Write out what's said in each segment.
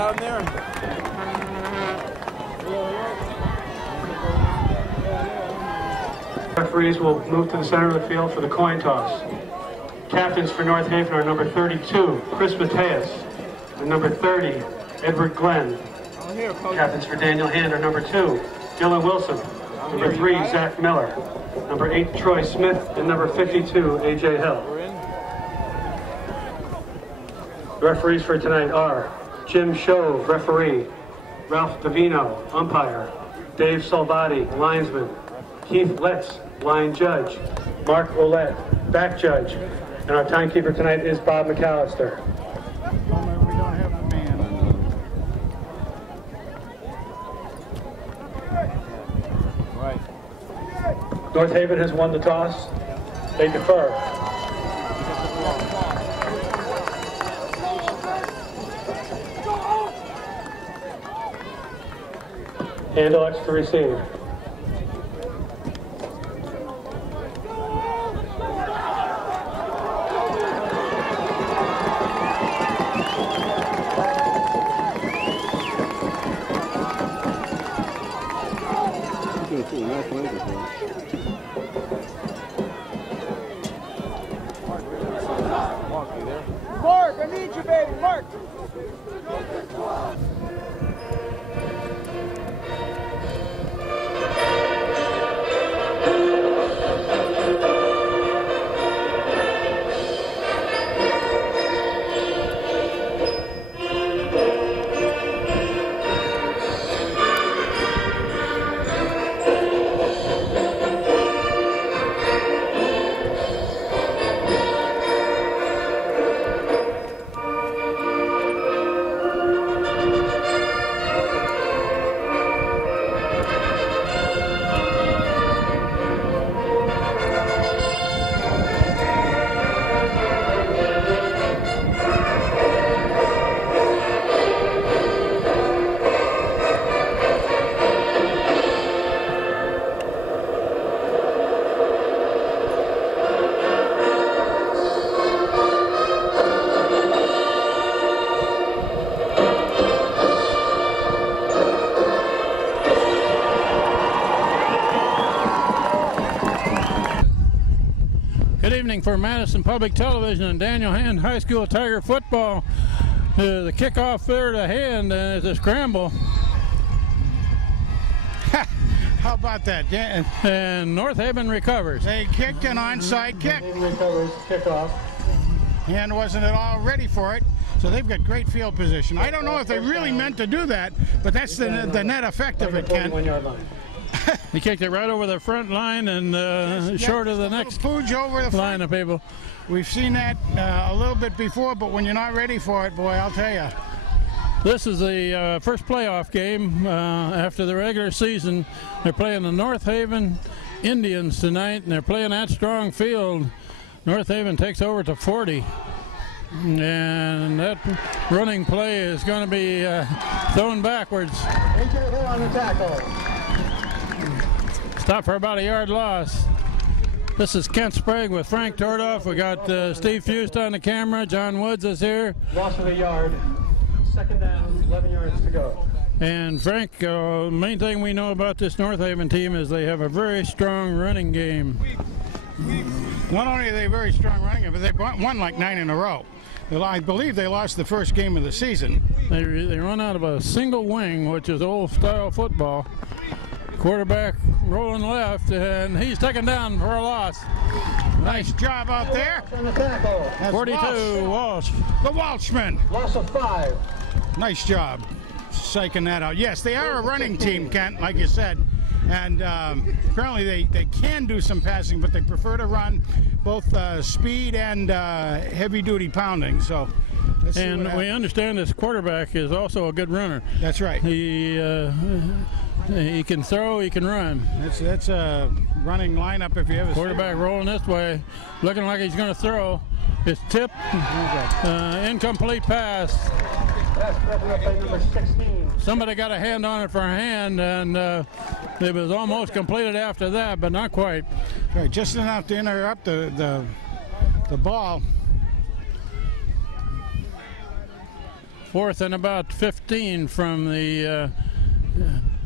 down there. Referees will move to the center of the field for the coin toss. Captains for North Haven are number 32, Chris Mateus, and number 30, Edward Glenn. Captains for Daniel Hand are number 2, Dylan Wilson, number 3, Zach Miller, number 8, Troy Smith, and number 52, A.J. Hill. The referees for tonight are Jim Shove, referee, Ralph Davino, umpire, Dave Salvati, linesman, Keith Letts, line judge, Mark Ouellette, back judge, and our timekeeper tonight is Bob McAllister. We don't have a man. Right. North Haven has won the toss. They defer. Hand elects to receive. Mark, I need you, baby. Mark. Good evening for Madison Public Television and Daniel Hand High School Tiger football. The kickoff there to Hand is a scramble. How about that? Yeah. And North Haven recovers. They kicked an onside kick. Recovers, kickoff. Hand wasn't at all ready for it, so they've got great field position. I don't know if they really meant to do that, but that's the net effect of it, Ken. 41-yard line. He kicked it right over the front line and short of the next Pooge over the line of people. We've seen that a little bit before, but when you're not ready for it, boy, I'll tell you. This is the first playoff game after the regular season. They're playing the North Haven Indians tonight, and they're playing at Strong Field. North Haven takes over to 40. And that running play is going to be thrown backwards. A.J. Hill on the tackle. Stop for about a yard loss. This is Kent Sprague with Frank Tordoff. We got Steve Fust on the camera. John Woods is here. Loss of a yard. Second down, 11 yards to go. And Frank, main thing we know about this North Haven team is they have a very strong running game. Not only are they very strong running game, but they've won like 9 in a row. I believe they lost the first game of the season. They run out of a single wing, which is old-style football. Quarterback rolling left, and he's taken down for a loss. Nice job out there. On the tackle. That's 42, Walsh. The Walshman. Loss of 5. Nice job psyching that out. Yes, they are a running team, Kent, like you said. And apparently they can do some passing, but they prefer to run both speed and heavy-duty pounding. So, and we understand this quarterback is also a good runner. That's right. He can throw, he can run. That's a running lineup if you ever Quarterback rolling this way, looking like he's going to throw. It's tipped, incomplete pass. Somebody got a hand on it for a hand, and it was almost completed after that, but not quite. Right, just enough to interrupt the ball. 4th and about 15 from the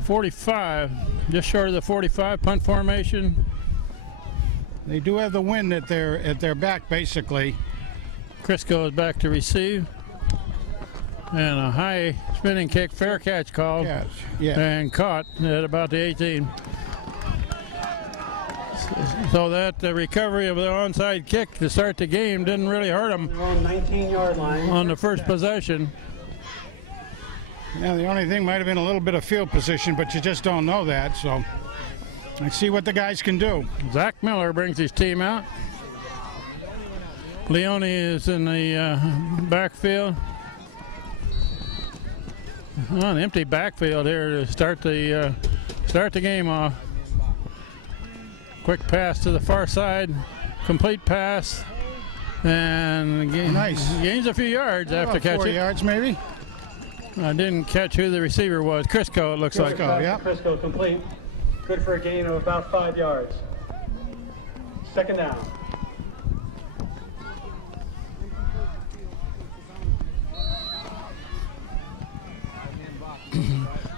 45, just short of the 45, punt formation. They do have the wind at their back, basically. Crisco is back to receive. And a high spinning kick, fair catch called. Catch, yeah. And caught at about the 18. So that the recovery of the onside kick to start the game didn't really hurt them. They're on 19-yard line. On the first possession. Yeah, the only thing might have been a little bit of field position, but you just don't know that. So let's see what the guys can do. Zach Miller brings his team out. Leone is in the backfield. An empty backfield here to start the game off. Quick pass to the far side, complete pass, and gains a few yards after catching. 4 yards maybe. I didn't catch who the receiver was. Crisco, it looks like. Yeah. Crisco complete. Good for a gain of about 5 yards. Second down.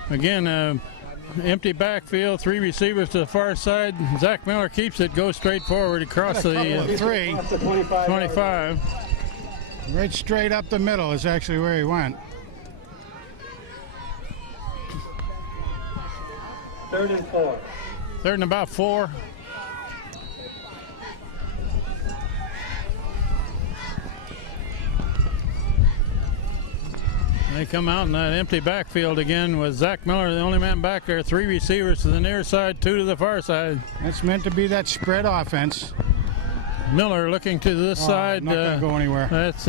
Again, empty backfield, 3 receivers to the far side. Zach Miller keeps it, goes straight forward across the 25. Right straight up the middle is actually where he went. 3rd and 4. 3rd and about 4. They come out in that empty backfield again with Zach Miller, the only man back there. 3 receivers to the near side, 2 to the far side. That's meant to be that spread offense. Miller looking to this side. Not going to go anywhere. That's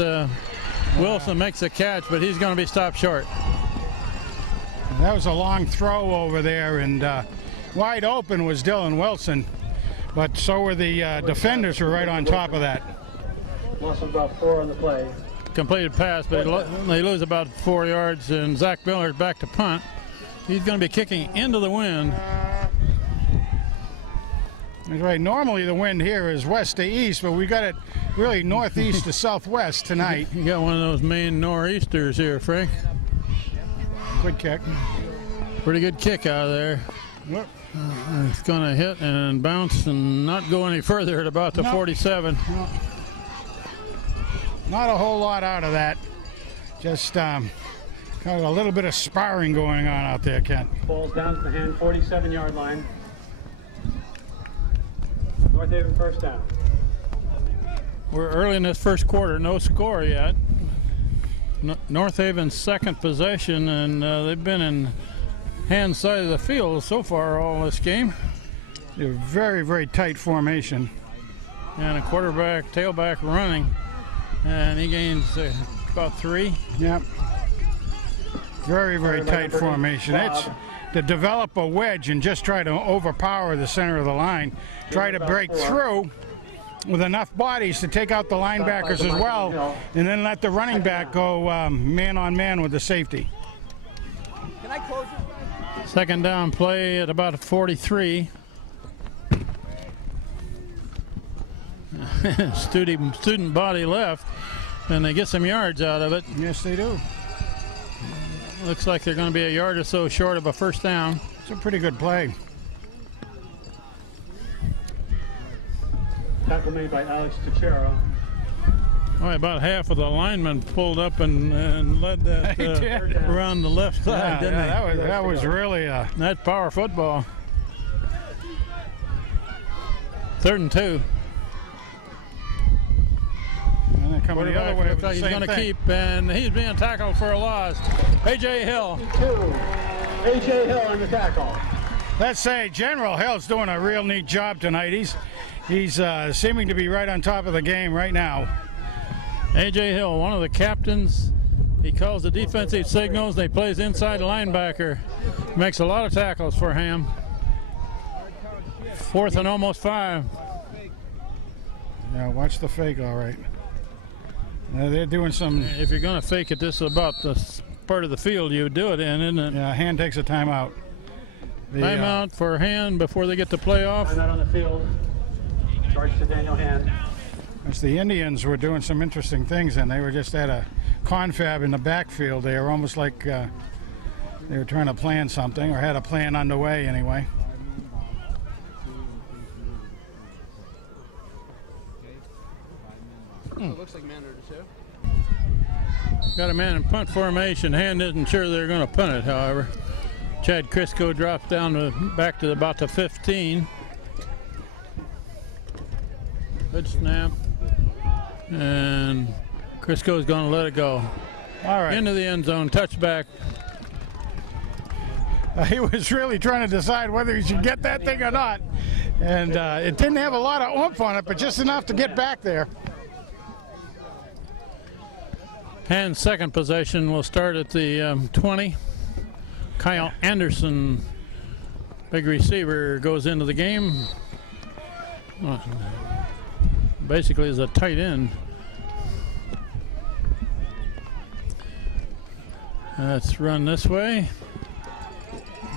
Wilson makes a catch, but he's going to be stopped short. That was a long throw over there, and wide open was Dylan Wilson, but so were the defenders who were right on top of that. Loss of about 4 on the play. Completed pass, but they lose about 4 yards, and Zach Miller's back to punt. He's going to be kicking into the wind. That's right. Normally the wind here is west to east, but we got it really northeast to southwest tonight. You got one of those main nor'easters here, Frank. Good kick. Pretty good kick out of there. Yep. It's going to hit and bounce and not go any further at about the 47. No. Not a whole lot out of that. Just kind of a little bit of sparring going on out there, Kent. Balls down to the hand, 47-yard line. North Haven first down. We're early in this first quarter, no score yet. North Haven's second possession, and they've been in hand side of the field so far all this game. They're very, very tight formation. And a quarterback, tailback running. And he gains about 3. Yep. Very, very tight formation. It's to develop a wedge and just try to overpower the center of the line. Try to break through with enough bodies to take out the linebackers as well, and then let the running back go man on man with the safety. Can I close it? Second down play at about 43. Student body left, and they get some yards out of it. Yes, they do. Looks like they're going to be a yard or so short of a first down. It's a pretty good play. Tackle made by Alex Tuchero. All right, about half of the linemen pulled up and led that around the left side, didn't they? That was really That's power football. 3rd and 2. And then coming the other way, looks like he's going to keep, and he's being tackled for a loss. A.J. Hill. A.J. Hill on the tackle. Let's say General Hill's doing a real neat job tonight. He's seeming to be right on top of the game right now. A.J. Hill, one of the captains. He calls the defensive signals. They plays inside linebacker. Makes a lot of tackles for Ham. 4th and almost 5. Yeah, watch the fake, all right. They're doing some. If you're going to fake it, this is about the part of the field you do it in, isn't it? Yeah, hand takes a timeout. Timeout for Hand before they get to play off. Timeout on the field. Charge to Daniel Hand. The Indians were doing some interesting things, and they were just at a confab in the backfield there, almost like they were trying to plan something, or had a plan underway anyway. It looks like man under the show. Got a man in punt formation. Hand isn't sure they're going to punt it, however. Chad Crisco drops down back to about the 15. Good snap. And Crisco's going to let it go. All right. Into the end zone, touchback. He was really trying to decide whether he should get that thing or not. And it didn't have a lot of oomph on it, but just enough to get back there. And second possession will start at the 20. Kyle Anderson, big receiver, goes into the game. Basically is a tight end. Let's run this way.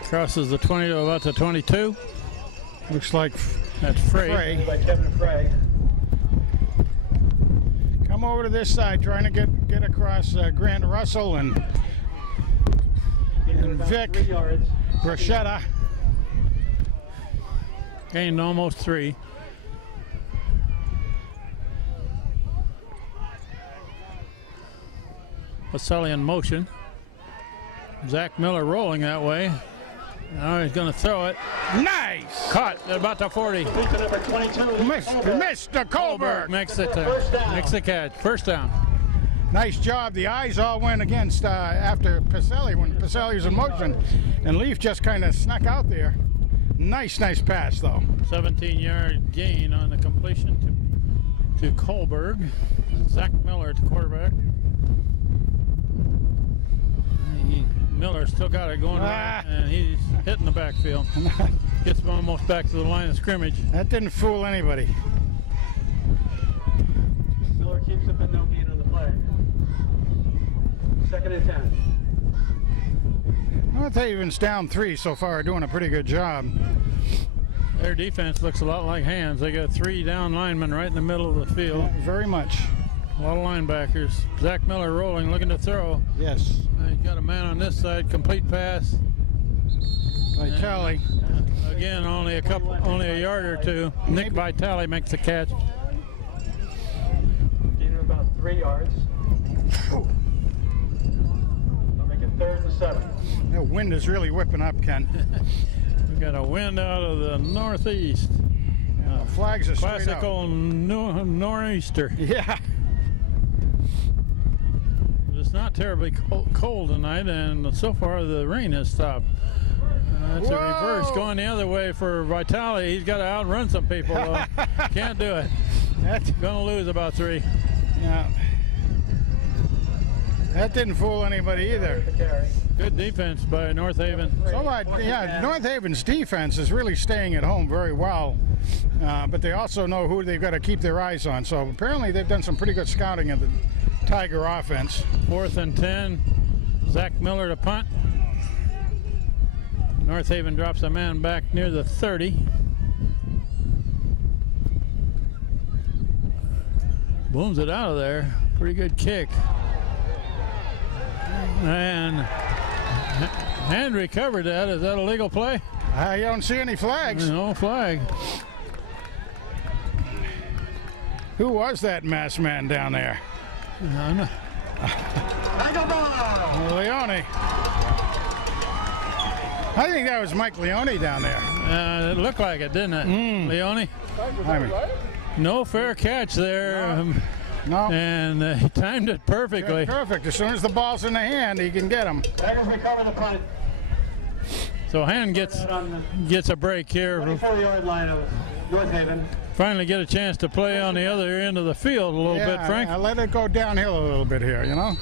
Crosses the 20 to about the 22. Looks like that's Frey. By Kevin Frey. Come over to this side, trying to get across Grant Russell and Vic Bruschetta. Gained almost 3. Vaselli in motion. Zach Miller rolling that way. Now he's going to throw it. Nice! Caught at about the 40. Mr. Kohlberg Makes the catch. First down. Nice job. The eyes all went against after Pacelli when Pacelli was in motion, and Leaf just kind of snuck out there. Nice pass though. 17-yard gain on the completion to Kohlberg. Zach Miller at the quarterback. Miller still got it going right, and he's hitting the backfield. Gets him almost back to the line of scrimmage. That didn't fool anybody. Miller keeps it, but no gain on the play. 2nd and 10. North Haven's down 3 so far, doing a pretty good job. Their defense looks a lot like Hands. They got 3 down linemen right in the middle of the field. Yeah, very much. A lot of linebackers. Zach Miller rolling, looking to throw. Yes. He's got a man on this side. Complete pass. Vitale. Again, only a yard or 2. Nick Vitale makes the catch. Gain of about 3 yards. They'll make it 3rd and 7. That wind is really whipping up, Ken. We got a wind out of the northeast. Flags are straight Classical nor'easter. Yeah. It's not terribly cold tonight, and so far the rain has stopped. That's a reverse going the other way for Vitale. He's got to outrun some people, though. Can't do it. That's going to lose about 3. Yeah. That didn't fool anybody either. Good defense by North Haven. So, North Haven's defense is really staying at home very well, but they also know who they've got to keep their eyes on. So apparently they've done some pretty good scouting of the Tiger offense. 4th and 10. Zach Miller to punt. North Haven drops a man back near the 30. Booms it out of there. Pretty good kick. And Hand recovered that. Is that a legal play? I don't see any flags. No flag. Who was that masked man down there? No. Leone. I think that was Mike Leone down there. It looked like it, didn't it? Leone? I mean, no fair catch there. no. And he timed it perfectly. Perfect. As soon as the ball's in the hand, he can get him. Tigers recover the punt. So Hand gets a break here. 24-yard line of North Haven. Finally get a chance to play on the other end of the field a little bit, Frank. I let it go downhill a little bit here, you know.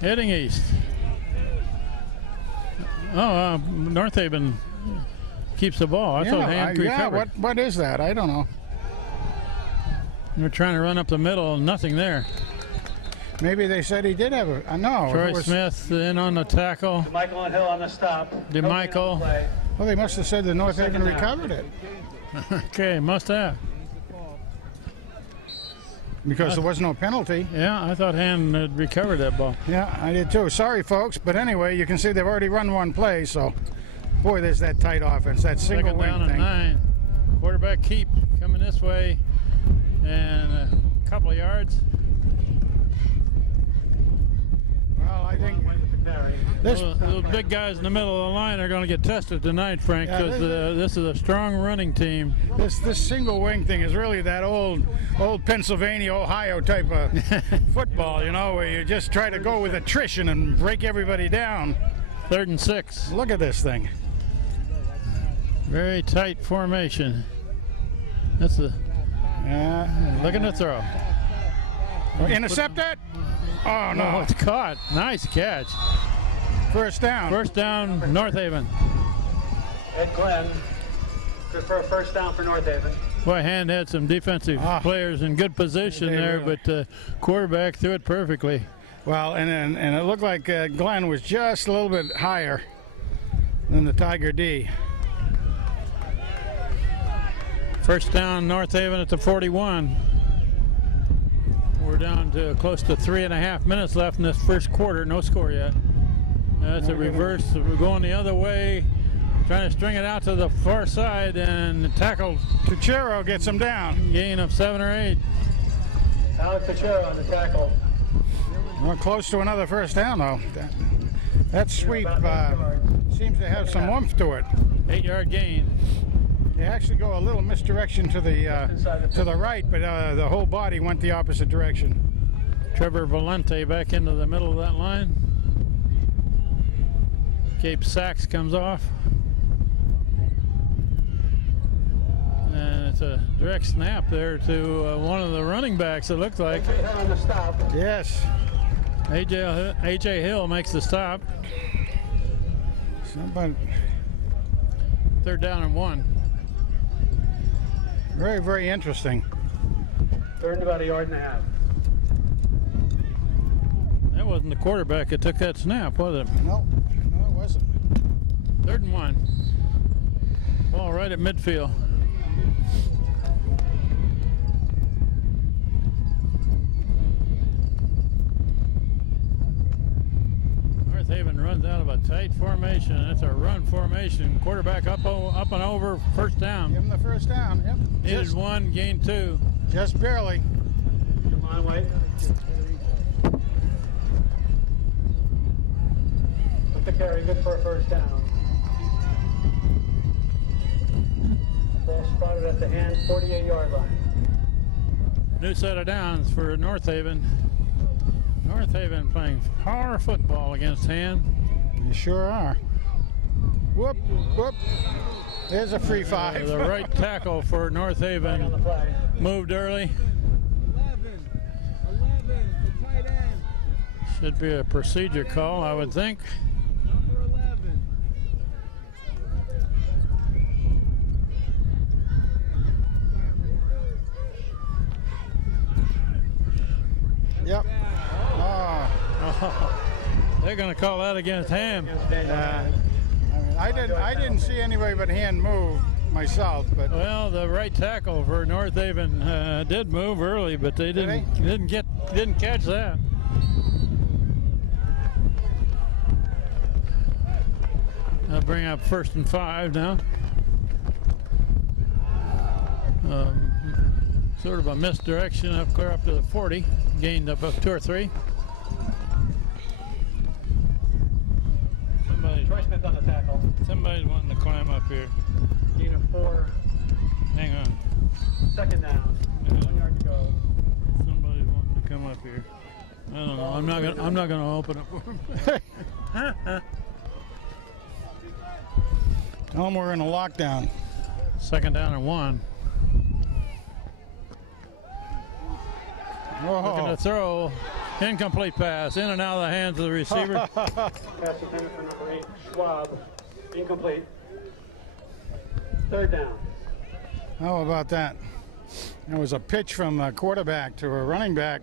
Heading east. Oh, North Haven keeps the ball. I thought Hand recovered. What is that? I don't know. They're trying to run up the middle, nothing there. Maybe they said he did have a no. Troy Smith in on the tackle. DeMichael and Hill on the stop. DeMichael. Well, they must have said the North Haven recovered it. Okay, must have. because there was no penalty. Yeah, I thought Hand had recovered that ball. Yeah, I did too. Sorry, folks, but anyway, you can see they've already run one play, so boy, there's that tight offense, that single Second wing down and thing. 9. Quarterback keep coming this way, and a couple of yards. Well, I think this Those big guys in the middle of the line are going to get tested tonight, Frank, Yeah, because this is a strong running team. this single wing thing is really that old Pennsylvania, Ohio type of football, you know, where you just try to go with attrition and break everybody down. 3rd and 6. Look at this thing. Very tight formation. That's the looking to throw. Intercept it? Oh, No, no. it's caught. Nice catch. First down. First down, North Haven. Ed Glenn, good for a first down for North Haven. Boy, Hand had some defensive players in good position They there, really- but quarterback threw it perfectly. Well, and it looked like Glenn was just a little bit higher than the Tiger D. First down, North Haven at the 41. We're down to close to 3.5 minutes left in this first quarter. No score yet. That's a reverse. We're going the other way, trying to string it out to the far side, and the tackle. Tuchero gets him down. Gain of 7 or 8. Alex Tuchero on the tackle. Well, close to another first down, though. That sweep seems to have some oomph to it. 8-yard gain. They actually go a little misdirection to the right, but the whole body went the opposite direction. Trevor Valente back into the middle of that line. Cape Sachs comes off. And it's a direct snap there to one of the running backs, it looked like. On the stop. Yes. A.J. Hill makes the stop. Somebody, 3rd down and 1. very, very interesting. Turned about 1.5 yards. That wasn't the quarterback that took that snap, was it? No, it wasn't. 3rd and 1. Ball right at midfield. North Haven runs out of a tight formation. That's a run formation. Quarterback up and over, first down. Give him the first down. Yep. Needed 1, gained 2. Just barely. Come on, White. With the carry, good for a first down. Ball spotted at the Hand 48-yard line. New set of downs for North Haven. North Haven playing power football against Hand. You sure are. Whoop, whoop. There's a free 5. The right tackle for North Haven moved early. 11 for tight end. Should be a procedure call, I would think. Number 11. Yep. Oh. They're going to call that against Ham. I didn't see anybody but Hand move myself, but Well, the right tackle for North Haven did move early, but they didn't catch that. I'll bring up 1st and 5 now. Sort of a misdirection up clear up to the 40, gained up 2 or 3. Troy Smith on the tackle. Somebody's wanting to climb up here. Gain of 4. Hang on. 2nd down. 1 yard to go. Somebody's wanting to come up here. I don't know. I'm not gonna open it for him. tell them we're in a lockdown. 2nd down and 1. Looking to throw. Incomplete pass. In and out of the hands of the receiver. Pass intended for number 8, Schwab. Incomplete. 3rd down. How about that? It was a pitch from a quarterback to a running back,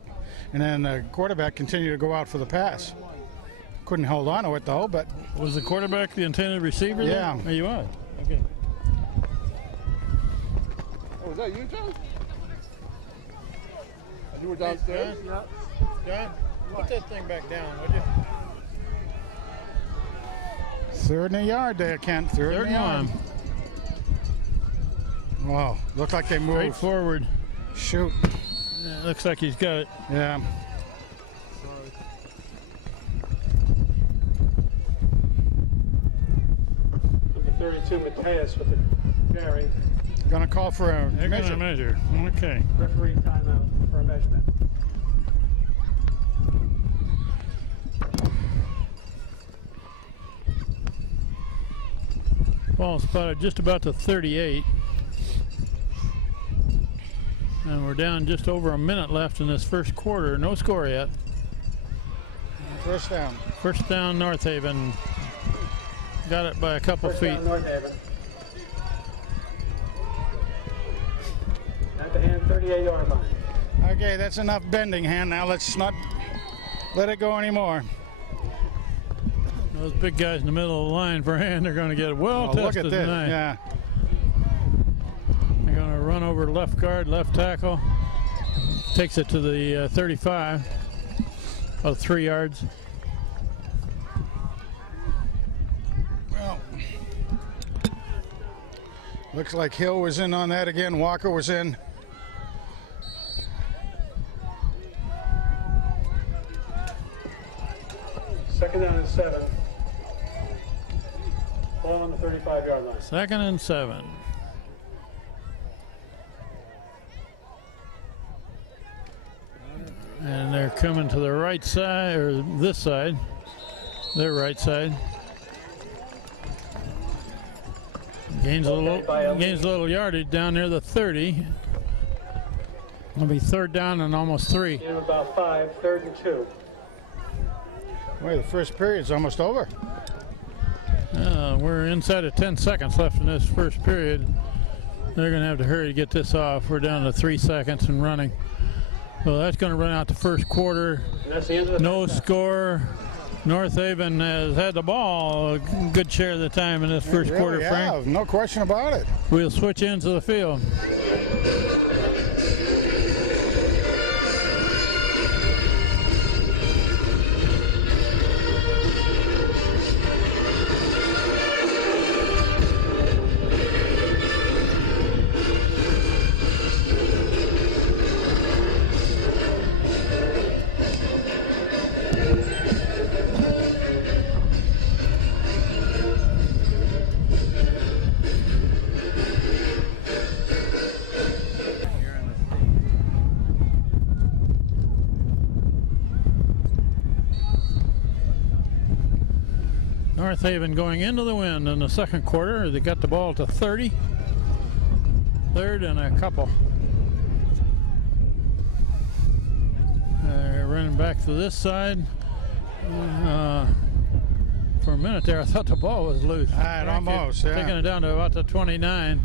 and then the quarterback continued to go out for the pass. Couldn't hold on to it, though, but Was the quarterback the intended receiver there? Yeah. Oh, you was? Okay. Oh, was that you, John? You were downstairs? John? John, put that thing back down, would you? Third and a yard there, Kent. Third and a yard. Wow, look like they moved. Straight forward. Shoot. Yeah, looks like he's got it. Yeah. Number 32, Mateus with the carry. Gonna call for a They're measure. gonna measure. Okay. Referee timeout for a measurement. Ball spotted just about to 38. And we're down just over a minute left in this first quarter. No score yet. First down. First down, North Haven. Got it by a couple First feet. down, North Haven. At the hand, 38-yard line. Okay, that's enough bending, hand. Now let's not let it go anymore. Those big guys in the middle of the line for hand are going to get well Oh, tested look at this. tonight. Yeah. They're going to run over left guard, left tackle. Takes it to the 35. About 3 yards. Well, looks like Hill was in on that again. Walker was in. Second down and 7. Ball on the 35-yard line. 2nd and 7. And they're coming to the right side, or this side, their right side. Gains a little yardage down near the 30. It'll be 3rd down and almost 3. Give about 5, 3rd and 2. Wait, the first period's almost over. We're inside of 10 seconds left in this first period. They're going to have to hurry to get this off. We're down to 3 seconds and running. So that's going to run out the first quarter. And that's the end of the No score. North Haven has had the ball a good share of the time in this first They really quarter, Frank. have, no question about it. We'll switch into the field. North Haven going into the wind in the second quarter. They got the ball to 30. 3rd and a couple. They're running back to this side. For a minute there, I thought the ball was loose. Right, almost, yeah. Taking it down to about the 29.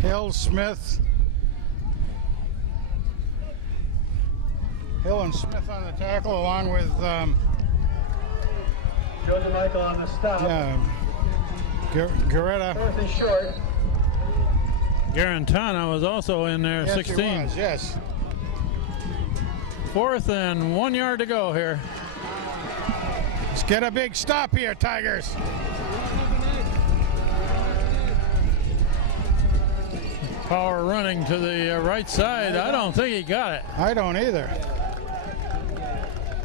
Hill, Smith. Hill and Smith on the tackle, along with Joseph Michael on the stop. Garetta. 4th and short. Garantano was also in there, Yes, 16. he was, yes. 4th and 1 yard to go here. Let's get a big stop here, Tigers. Power running to the right side. I don't think he got it. I don't either.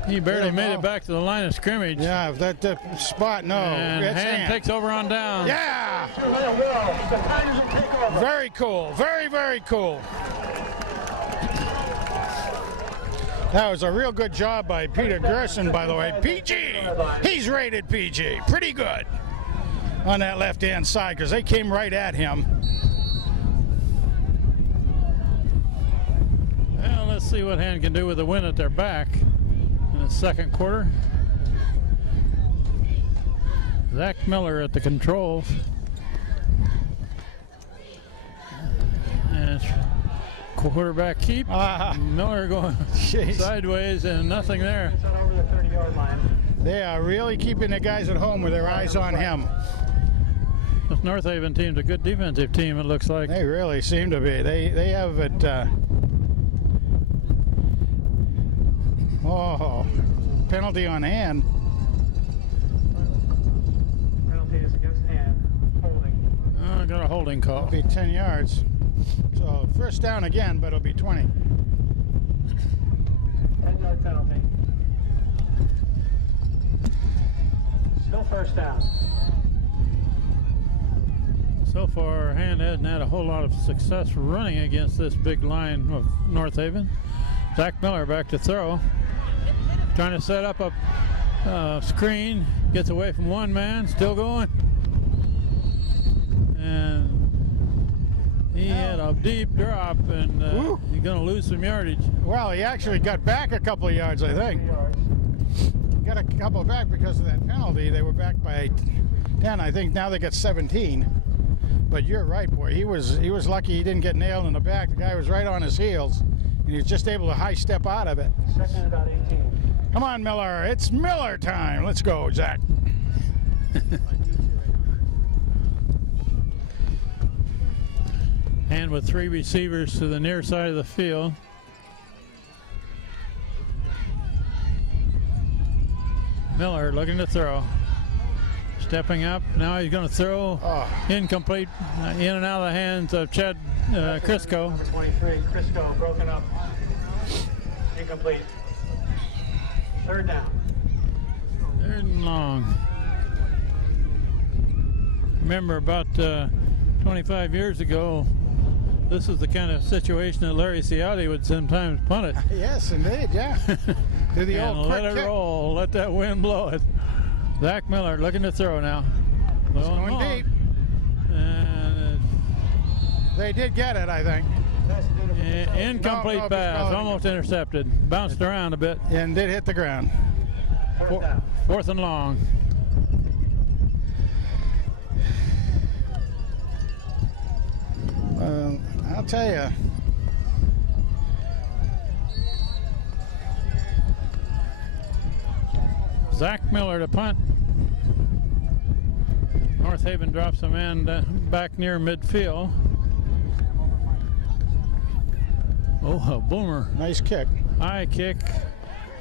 He barely made no. it back to the line of scrimmage. Yeah, that spot, no. And It's hand takes over on down. Yeah! The Tigers will take over. Very cool. Very, very cool. That was a real good job by Peter Gerson, by the way. PG! He's rated PG. Pretty good on that left-hand side because they came right at him. Well, let's see what Hand can do with the win at their back in the second quarter. Zach Miller at the controls. And it's quarterback keep. Miller going sideways and nothing there. It's on over the 30-yard line. They are really keeping the guys at home with their eyes on him. This North Haven team's a good defensive team, it looks like. They really seem to be. They have it. Oh, penalty on hand. Penalty is against hand. Holding. I got a holding call. It'll be 10 yards. So first down again, but it'll be 20. 10-yard penalty. Still first down. So far, Hand hasn't had a whole lot of success running against this big line of North Haven. Zach Miller back to throw. Trying to set up a screen. Gets away from one man. Still going. And he had a deep drop, and he's going to lose some yardage. Well, he actually got back a couple of yards, I think. Got a couple back because of that penalty. They were back by 10. I think now they got 17. But you're right, boy. He was lucky he didn't get nailed in the back. The guy was right on his heels, and he was just able to high step out of it. Second and about 18. Come on, Miller. It's Miller time. Let's go, Zach. And with 3 receivers to the near side of the field. Miller looking to throw. Stepping up. Now he's going to throw. Incomplete. In and out of the hands of Chad Crisco. Number 23, Crisco, broken up. Incomplete. Third down. Third and long. Remember about 25 years ago, this is the kind of situation that Larry Ciotti would sometimes punt it. Yes, indeed, yeah. Do the And old let quick it kick. roll. Let that wind blow it. Zach Miller looking to throw now. It's Going going long. deep. And They did get it, I think. incomplete No, pass, no. almost intercepted. Bounced around a bit. And did hit the ground. Fourth down. Fourth and long. I'll tell you. Zach Miller to punt. North Haven drops a man back near midfield. Oh, a boomer. Nice kick. High kick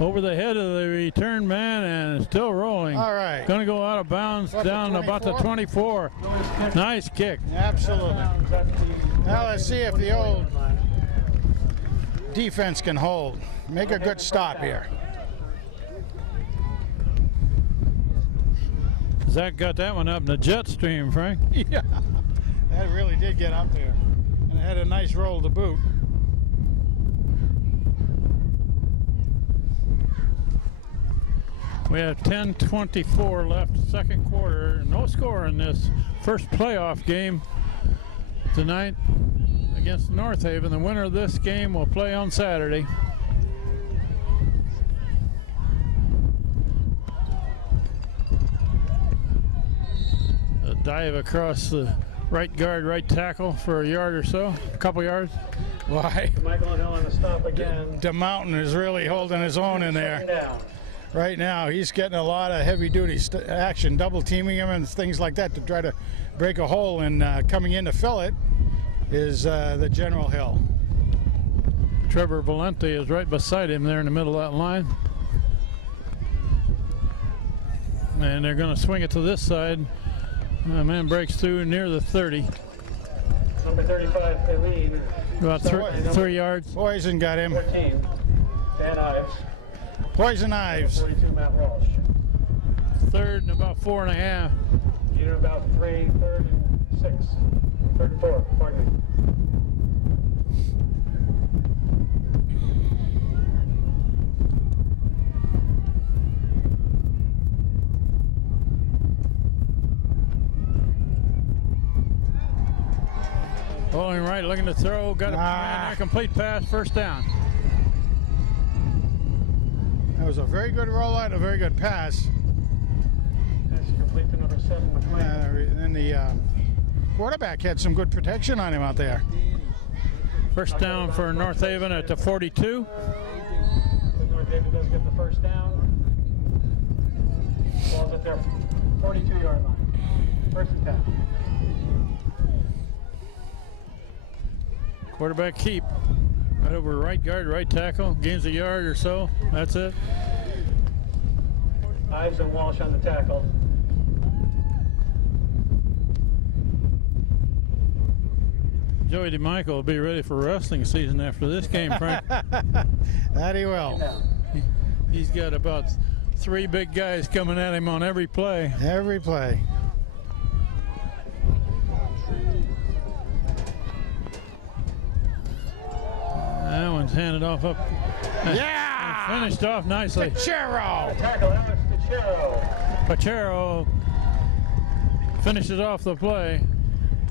over the head of the return man, and it's still rolling. All right. Going to go out of bounds What, the down about the 24. Nice kick. Absolutely. Now let's see if the old defense can hold. Make a good stop here. Zach got that one up in the jet stream, Frank. Yeah. That really did get up there. And it had a nice roll to boot. We have 10:24 left, second quarter. No score in this first playoff game tonight against North Haven. The winner of this game will play on Saturday. A dive across the right guard, right tackle for a yard or so, a couple yards. Why? Michael Hill on the stop again. DeMountain is really holding his own in there. Second down. Right now, he's getting a lot of heavy-duty action, double teaming him and things like that to try to break a hole. And coming in to fill it is the General Hill. Trevor Valente is right beside him there in the middle of that line. And they're going to swing it to this side. The man breaks through near the 30. Number 35, Eileen. About 3 yards. Poison got him. 14, Dan Ives. Poison Ives. 42, Matt Walsh. Third and about 4.5. Either about 3, third and 6. Third and 4, pardon me. Bowling right, looking to throw. Got a man there, complete pass, first down. That was a very good rollout, a very good pass. That's complete to number 7, McLean. And the quarterback had some good protection on him out there. First down for North Haven at the 42. North Haven does get the first down. Ball's at their 42-yard line. First and 10. Quarterback keep. Right over right guard, right tackle. Gains a yard or so. That's it. Ives and Walsh on the tackle. Joey DeMichael will be ready for wrestling season after this game, Frank. That he will. He's got about 3 big guys coming at him on every play. Every play. That one's handed off up. Yeah! And finished off nicely. Pachero! Tackle Alex Pachero. Pachero finishes off the play.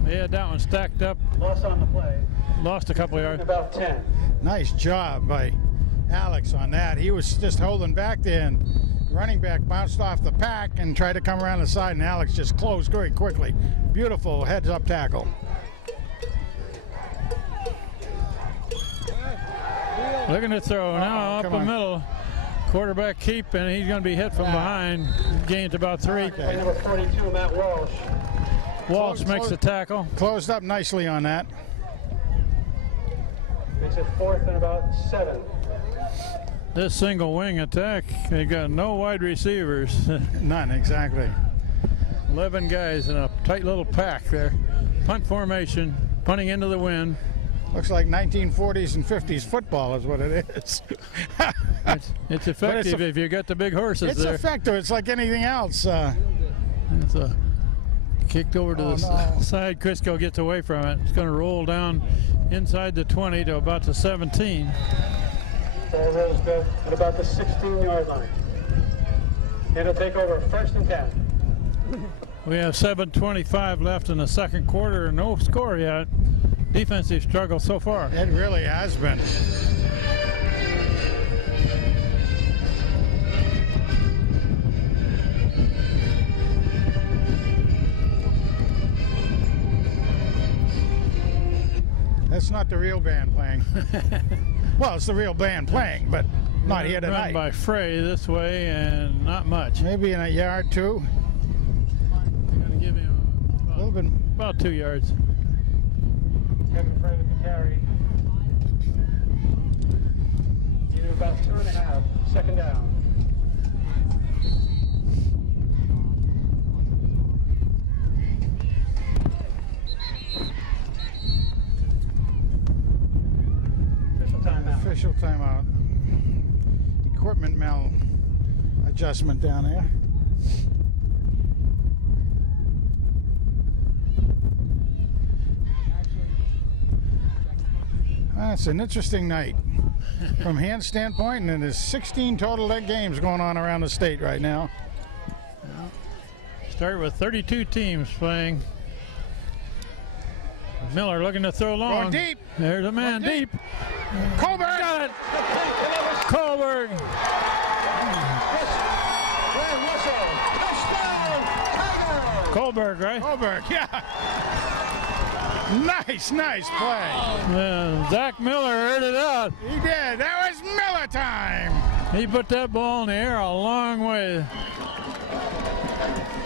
He had that one stacked up. Loss on the play. Lost a couple of yards. About 10. Nice job by Alex on that. He was just holding back there, and running back bounced off the pack and tried to come around the side, and Alex just closed very quickly. Beautiful heads-up tackle. Looking to throw now up the on. middle. Quarterback keep, and he's going to be hit from behind. Gains about 3. Play number 42, Matt Walsh. Walsh makes the tackle. Closed up nicely on that. Makes it 4th and about 7. This single wing attack, they got no wide receivers. None, exactly. 11 guys in a tight little pack there. Punt formation, punting into the wind. Looks like 1940s and 50s football is what it is. It's effective if you got the big horses It's there. effective. It's like anything else. It's a kicked over to the side. Crisco gets away from it. It's going to roll down inside the 20 to about the 17. Ball rolls good at about the 16-yard line. It'll take over 1st and 10. We have 7:25 left in the second quarter. No score yet. Defensive struggle so far. It really has been. That's not the real band playing. Well, it's the real band playing, but not here Run tonight. by Frey this way, and not much. Maybe in a yard, 2. Going to give him A little bit. about 2 yards. Kevin Frey with the carry. You do about 2.5. 2nd down. Official timeout. Official timeout. Equipment adjustment down there. That's an interesting night from hand standpoint, and there's 16 total leg games going on around the state right now. Start with 32 teams playing. Miller looking to throw long. Going deep. There's a man Going deep. deep. Colbert. Got it. Colbert. Colbert, right? Colbert, yeah. Nice play. Zach Miller heard it out. He did. That was Miller time. He put that ball in the air a long way.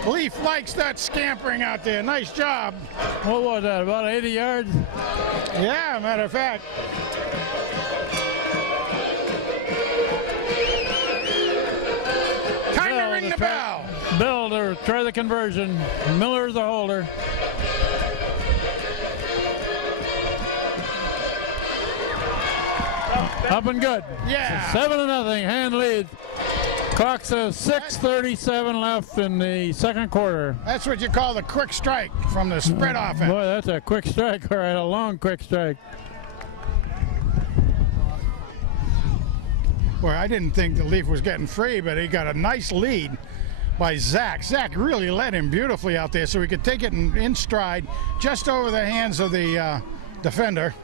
Leaf likes that scampering out there. Nice job. What was that, about 80 yards? Yeah, matter of fact. Time to ring the bell. Bell to try the conversion. Miller's the holder. Up and good. Yeah. 7-0, hand lead. Clock says 6:37 left in the second quarter. That's what you call the quick strike from the spread offense. Boy, that's a quick strike. All right, a long quick strike. Boy, I didn't think the Leaf was getting free, but he got a nice lead by Zach. Zach really led him beautifully out there so he could take it in stride just over the hands of the defender.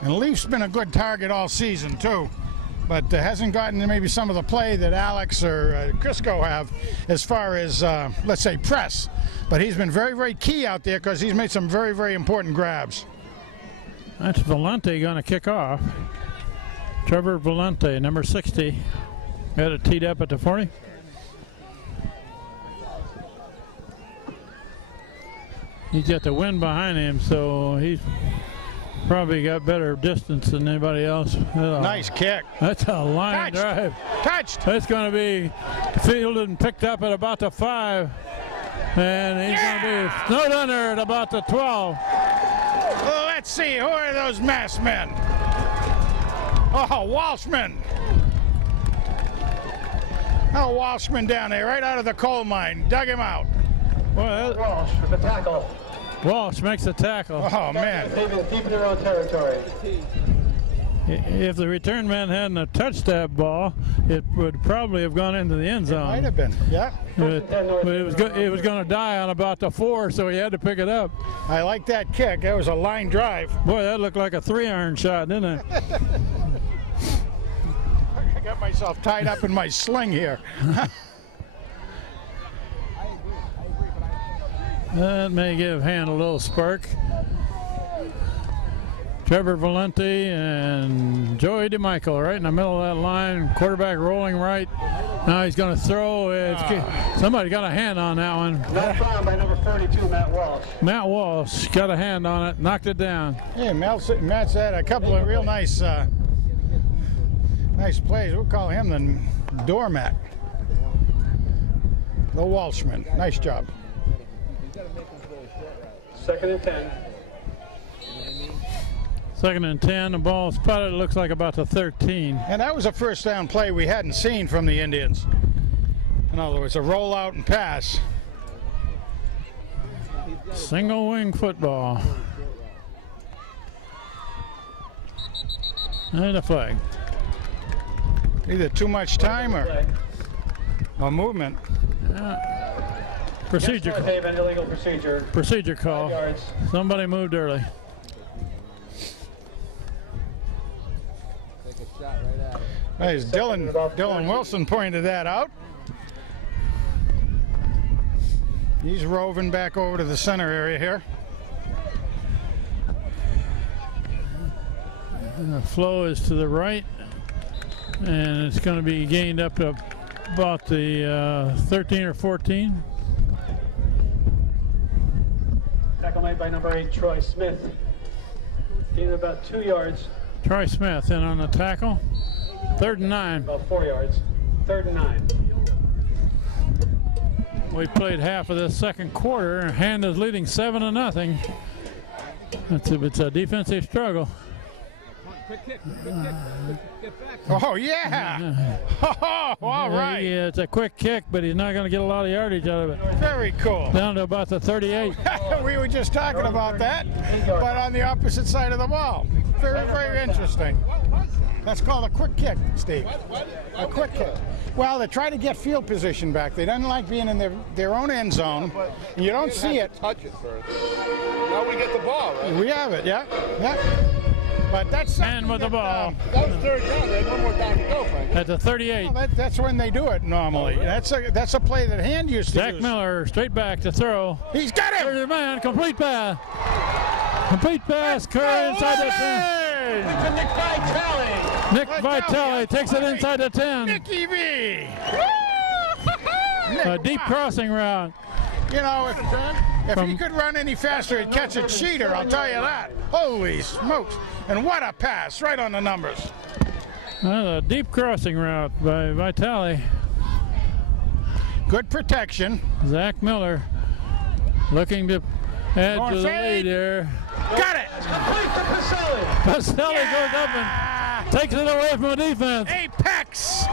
And Leaf's been a good target all season, too. But hasn't gotten maybe some of the play that Alex or Crisco have as far as, let's say, press. But he's been very, very key out there because he's made some very, very important grabs. That's Valente going to kick off. Trevor Valente, number 60. Got it teed up at the 40. He's got the wind behind him, so he's probably got better distance than anybody else. Nice kick. That's a line drive. Touched. That's going to be fielded and picked up at about the 5. And he's going to be snowed under at about the 12. Well, let's see. Who are those masked men? Oh, Walshman. Oh, Walshman down there, right out of the coal mine. Dug him out. Well, Walsh with the tackle. Walsh makes the tackle. Oh, man. Deep in their own territory. If the return man hadn't touched that ball, it would probably have gone into the end zone. Might have been, yeah. But it was going to die on about the 4, so he had to pick it up. I like that kick. That was a line drive. Boy, that looked like a 3-iron shot, didn't it? I got myself tied up in my sling here. That may give Hand a little spark. Trevor Valenti and Joey DeMichael right in the middle of that line. Quarterback rolling right. Now he's going to throw. Somebody got a hand on that one. Not found by number 32, Matt Walsh. Matt Walsh got a hand on it, knocked it down. Yeah, Matt's had a couple of real nice plays. We'll call him the doormat. The Walshman. Nice job. 2nd and 10. 2nd and 10. The ball spotted. It looks like about the 13. And that was a first down play we hadn't seen from the Indians. In other words, a rollout and pass. Single wing football. And a flag. Either too much time or movement. Procedure. North Haven, illegal procedure. Procedure call. 5 yards. Somebody moved early. Nice. Dylan Wilson pointed that out. He's roving back over to the center area here. And the flow is to the right, and it's going to be gained up to about the 13 or 14. Tackle made by number 8, Troy Smith. Gained about 2 yards. Troy Smith in on the tackle. 3rd and 9. About 4 yards. 3rd and 9. We played half of the second quarter. Hand is leading 7-0. It's a defensive struggle. Quick kick, get back. Oh, yeah. Oh, all right. Yeah, it's a quick kick, but he's not going to get a lot of yardage out of it. Very cool. Down to about the 38. We were just talking about that, but on the opposite side of the ball. Very, very interesting. That's called a quick kick, Steve. A quick kick. Well, they try to get field position back. They don't like being in their own end zone, and you don't see it. Touch it first. Now we get the ball, right? We have it, yeah. But that's And with the ball. That was 3rd down. They had one more down to go, Frank. At the 38. well, that's when they do it normally. That's a play that Hand used to Zach use. Miller straight back to throw. He's got him. There's your man. Complete pass. Complete pass. Curry inside the 10. Nick Vitale. Nick Vitale takes it inside the 10. Nicky V. A deep crossing route. You know, if he could run any faster, he'd catch a cheater, I'll tell you that. Holy smokes. And what a pass, right on the numbers. A deep crossing route by Vitale. Good protection. Zach Miller looking to add Going to the fade. lead here. Got it. Complete to Pacelli. Pacelli goes up and takes it away from the defense. Apex.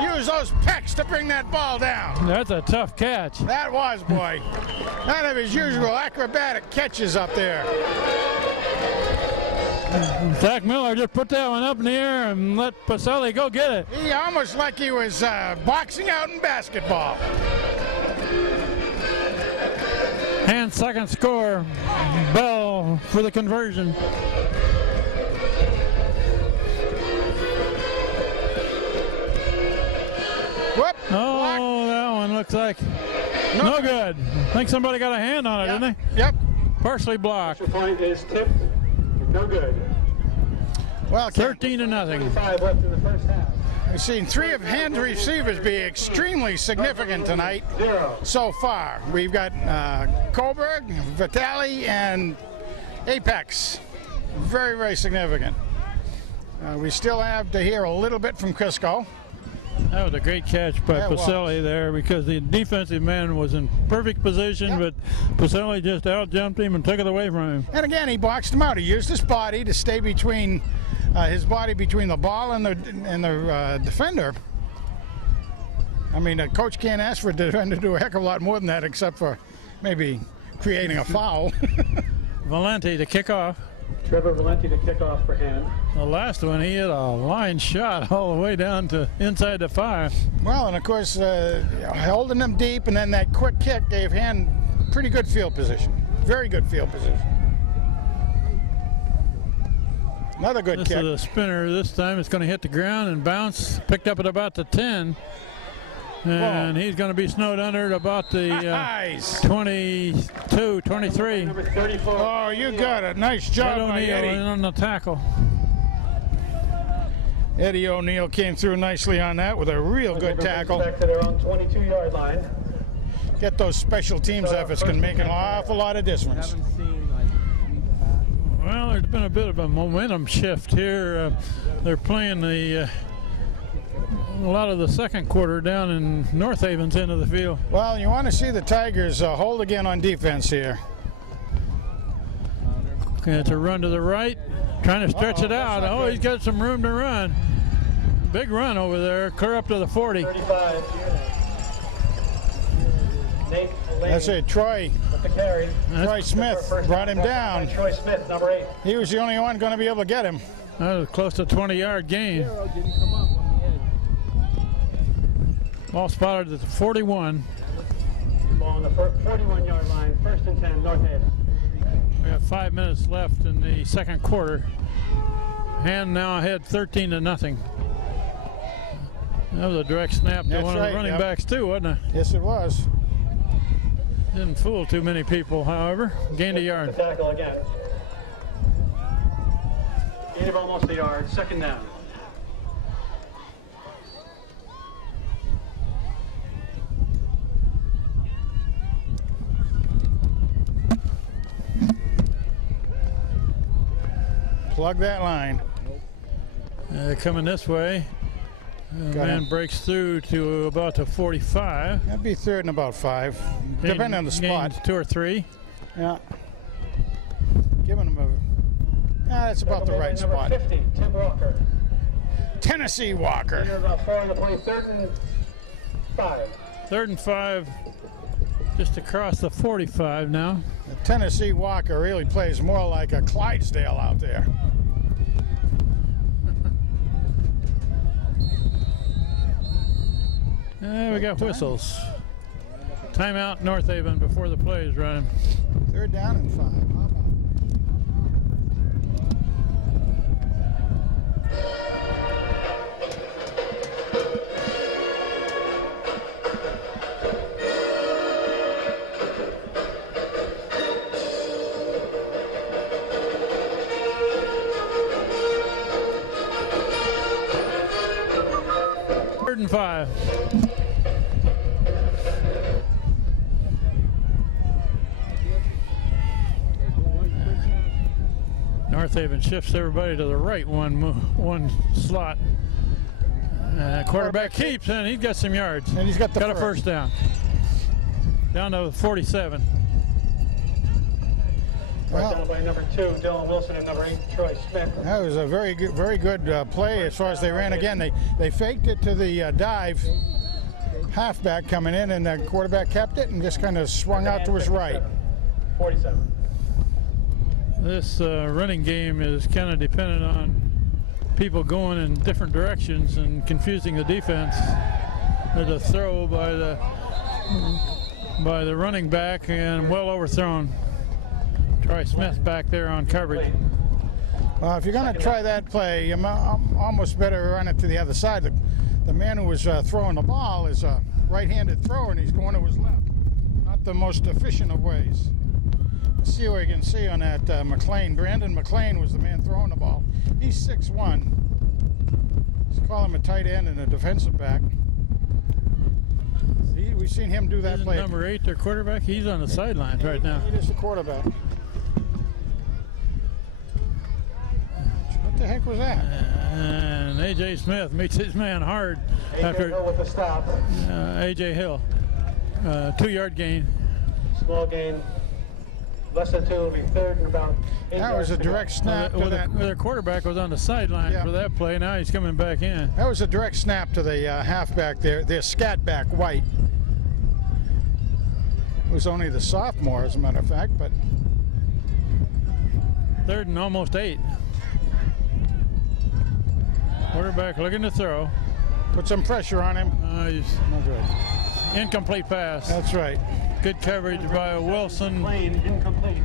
Use those pecs to bring that ball down. That's a tough catch. That was, boy. None of his usual acrobatic catches up there. Zach Miller just put that one up in the air and let Pacelli go get it. He almost like he was boxing out in basketball. And second score. Bell for the conversion. Whoop. Oh, that one looks like no good. I think somebody got a hand on it, didn't they? Yep. Partially blocked. Extra point is tipped. No good. Well, 13-0. 25 left in the first half. We've seen 3 of Hand's receivers be extremely significant tonight so far. We've got Kohlberg, Vitale, and Apex. Very, very significant. We still have to hear a little bit from Crisco. That was a great catch by Pacelli there, because the defensive man was in perfect position, but Pacelli just out-jumped him and took it away from him. And again, he boxed him out. He used his body to stay between between the ball and the defender. I mean, a coach can't ask for a defender to do a heck of a lot more than that, except for maybe creating a foul. Valenti to kick off. Trevor Valenti to kick off for Hand. The last one, he hit a line shot all the way down to inside the 5. Well, and of course, holding them deep, and then that quick kick gave Hand pretty good field position. Very good field position. Another good kick. This is a spinner. This time it's going to hit the ground and bounce. Picked up at about the 10. And he's going to be snowed under at about the 22, 23. Number 34. Oh, you got it. Nice job by Eddie. On the tackle. Eddie O'Neill came through nicely on that with a real good tackle. Back to their own 22-yard line. Get those special teams efforts can make an awful lot of difference. Well, there's been a bit of a momentum shift here. They're playing a lot of the second quarter down in North Haven's end of the field. Well, you want to see the Tigers hold again on defense here. Okay, it's a run to the right, trying to stretch it out. Oh, he's got some room to run. Big run over there, clear up to the 40. 35. Nate Lane. That's it, Troy. With the carry. Troy Smith brought him down. Troy Smith, number 8. He was the only one going to be able to get him. That was close to 20-yard gain. Ball spotted at the 41. Ball on the 41-yard line, 1st and 10, North Haven. We have 5 minutes left in the second quarter. Hand now ahead 13-0. That was a direct snap to one of the running backs too, wasn't it? Yes, it was. Didn't fool too many people, however. Gained a yard. The tackle again. Gain of almost a yard, 2nd down. Plug that line. Coming this way. Man breaks through to about the 45. That'd be 3rd and about 5, depending on the spot. 2 or 3. Yeah. Giving him a. That's about the right spot. 50, Tim Walker. Tennessee Walker. You're about 4 on the play, 3rd and 5. 3rd and 5, just across the 45 now. The Tennessee Walker really plays more like a Clydesdale out there. We got whistles. Timeout North Haven before the play is running. 3rd down and 5. How about Third and 5. North Haven shifts everybody to the right one slot. Quarterback keeps, and he's got some yards. And he's got a first down. Down to 47. Right down by number 2, Dylan Wilson, and number 8, Troy Smith. That was a very good play as far as they ran again. They faked it to the dive halfback coming in, and the quarterback kept it and just kind of swung out to his right. 47. This running game is kind of dependent on people going in different directions and confusing the defense. There's a throw by the running back and well overthrown. Troy Smith back there on coverage. Well, if you're going to try that play, you almost better run it to the other side. The man who was throwing the ball is a right-handed thrower, and he's going to his left. Not the most efficient of ways. Let's see what you can see on that McLean. Brandon McLean was the man throwing the ball. He's 6'1". Let's call him a tight end and a defensive back. See, we've seen him do that Isn't play. number 8, their quarterback? He's on the sidelines right now. He is the quarterback. What the heck was that? And A.J. Smith meets his man hard after Hill with the stop. A.J. Hill. 2-yard gain. Small gain. Less than 2 will be third and about 8 That was a yards to go. direct snap to that. Their quarterback was on the sideline Yeah. for that play. Now he's coming back in. That was a direct snap to the halfback there. Their scat back, White. It was only the sophomore, as a matter of fact, but 3rd and almost 8. Quarterback looking to throw. put some pressure on him. He's No good. incomplete pass. That's right. Good coverage by Wilson. Lane incomplete.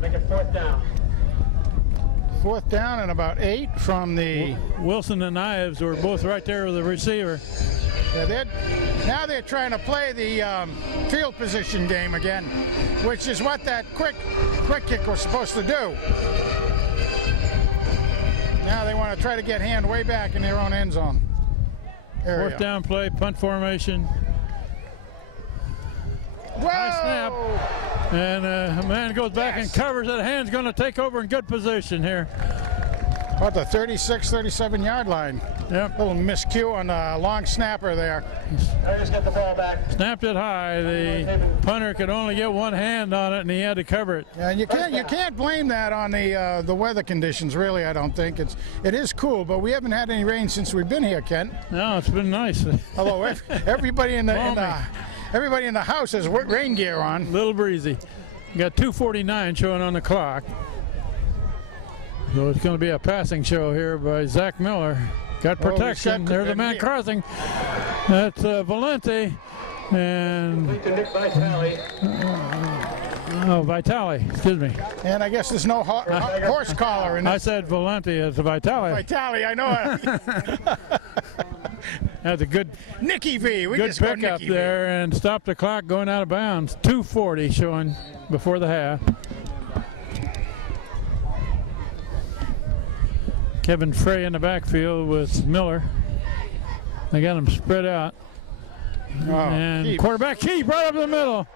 Make it 4th down. 4th down and about 8 from the. Wilson and Ives were both right there with the receiver. Yeah, now they're trying to play the field position game again, which is what that quick kick was supposed to do. Now they want to try to get hand way back in their own end zone area. 4th down play, punt formation. Whoa! High snap. And a man goes back and covers it. Hand's going to take over in good position here. About the 36, 37 yard line. Yep. Little miscue on the long snapper there. Tigers get the ball back. Snapped it high. The punter could only get one hand on it, and he had to cover it. Yeah, you can't blame that on the weather conditions. Really, I don't think it is cool, but we haven't had any rain since we've been here, Kent. No, it's been nice. Although everybody in the house has rain gear on. Little breezy. Got 2:49 showing on the clock. So it's going to be a passing show here by Zach Miller. Got protection. There's a man crossing. That's Valente. And Complete to Nick Vitale. Vitale, excuse me. And I guess there's no horse collar in I this. said Valente, it's Vitale. Vitale, I know it. That's a good Nicky V. We good just go pickup Nicky V. there and stopped the clock going out of bounds. 2:40 showing before the half. Kevin Frey in the backfield with Miller. They got him spread out. Oh, And Keep. quarterback Keep right up the middle.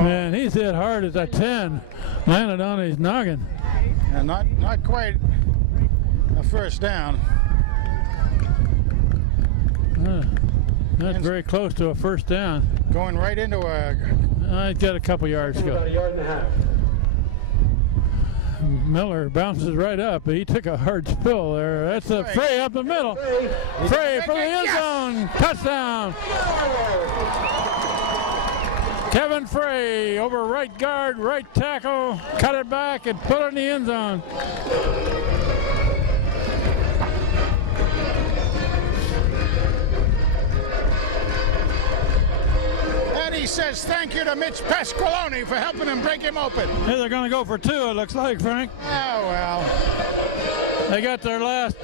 And he's hit hard at that 10. Landed on his noggin. And not quite a first down. That's very close to a first down. Going right into a. He's got a couple yards to About go. a yard and a half. Miller bounces right up, but he took a hard spill there. That's a Frey up the middle. Frey for the end zone. Touchdown. Kevin Frey over right guard, right tackle, cut it back and put it in the end zone. And he says thank you to Mitch Pasqualoni for helping him break him open. Hey, they're going to go for 2, it looks like, Frank. Oh, well. They got their last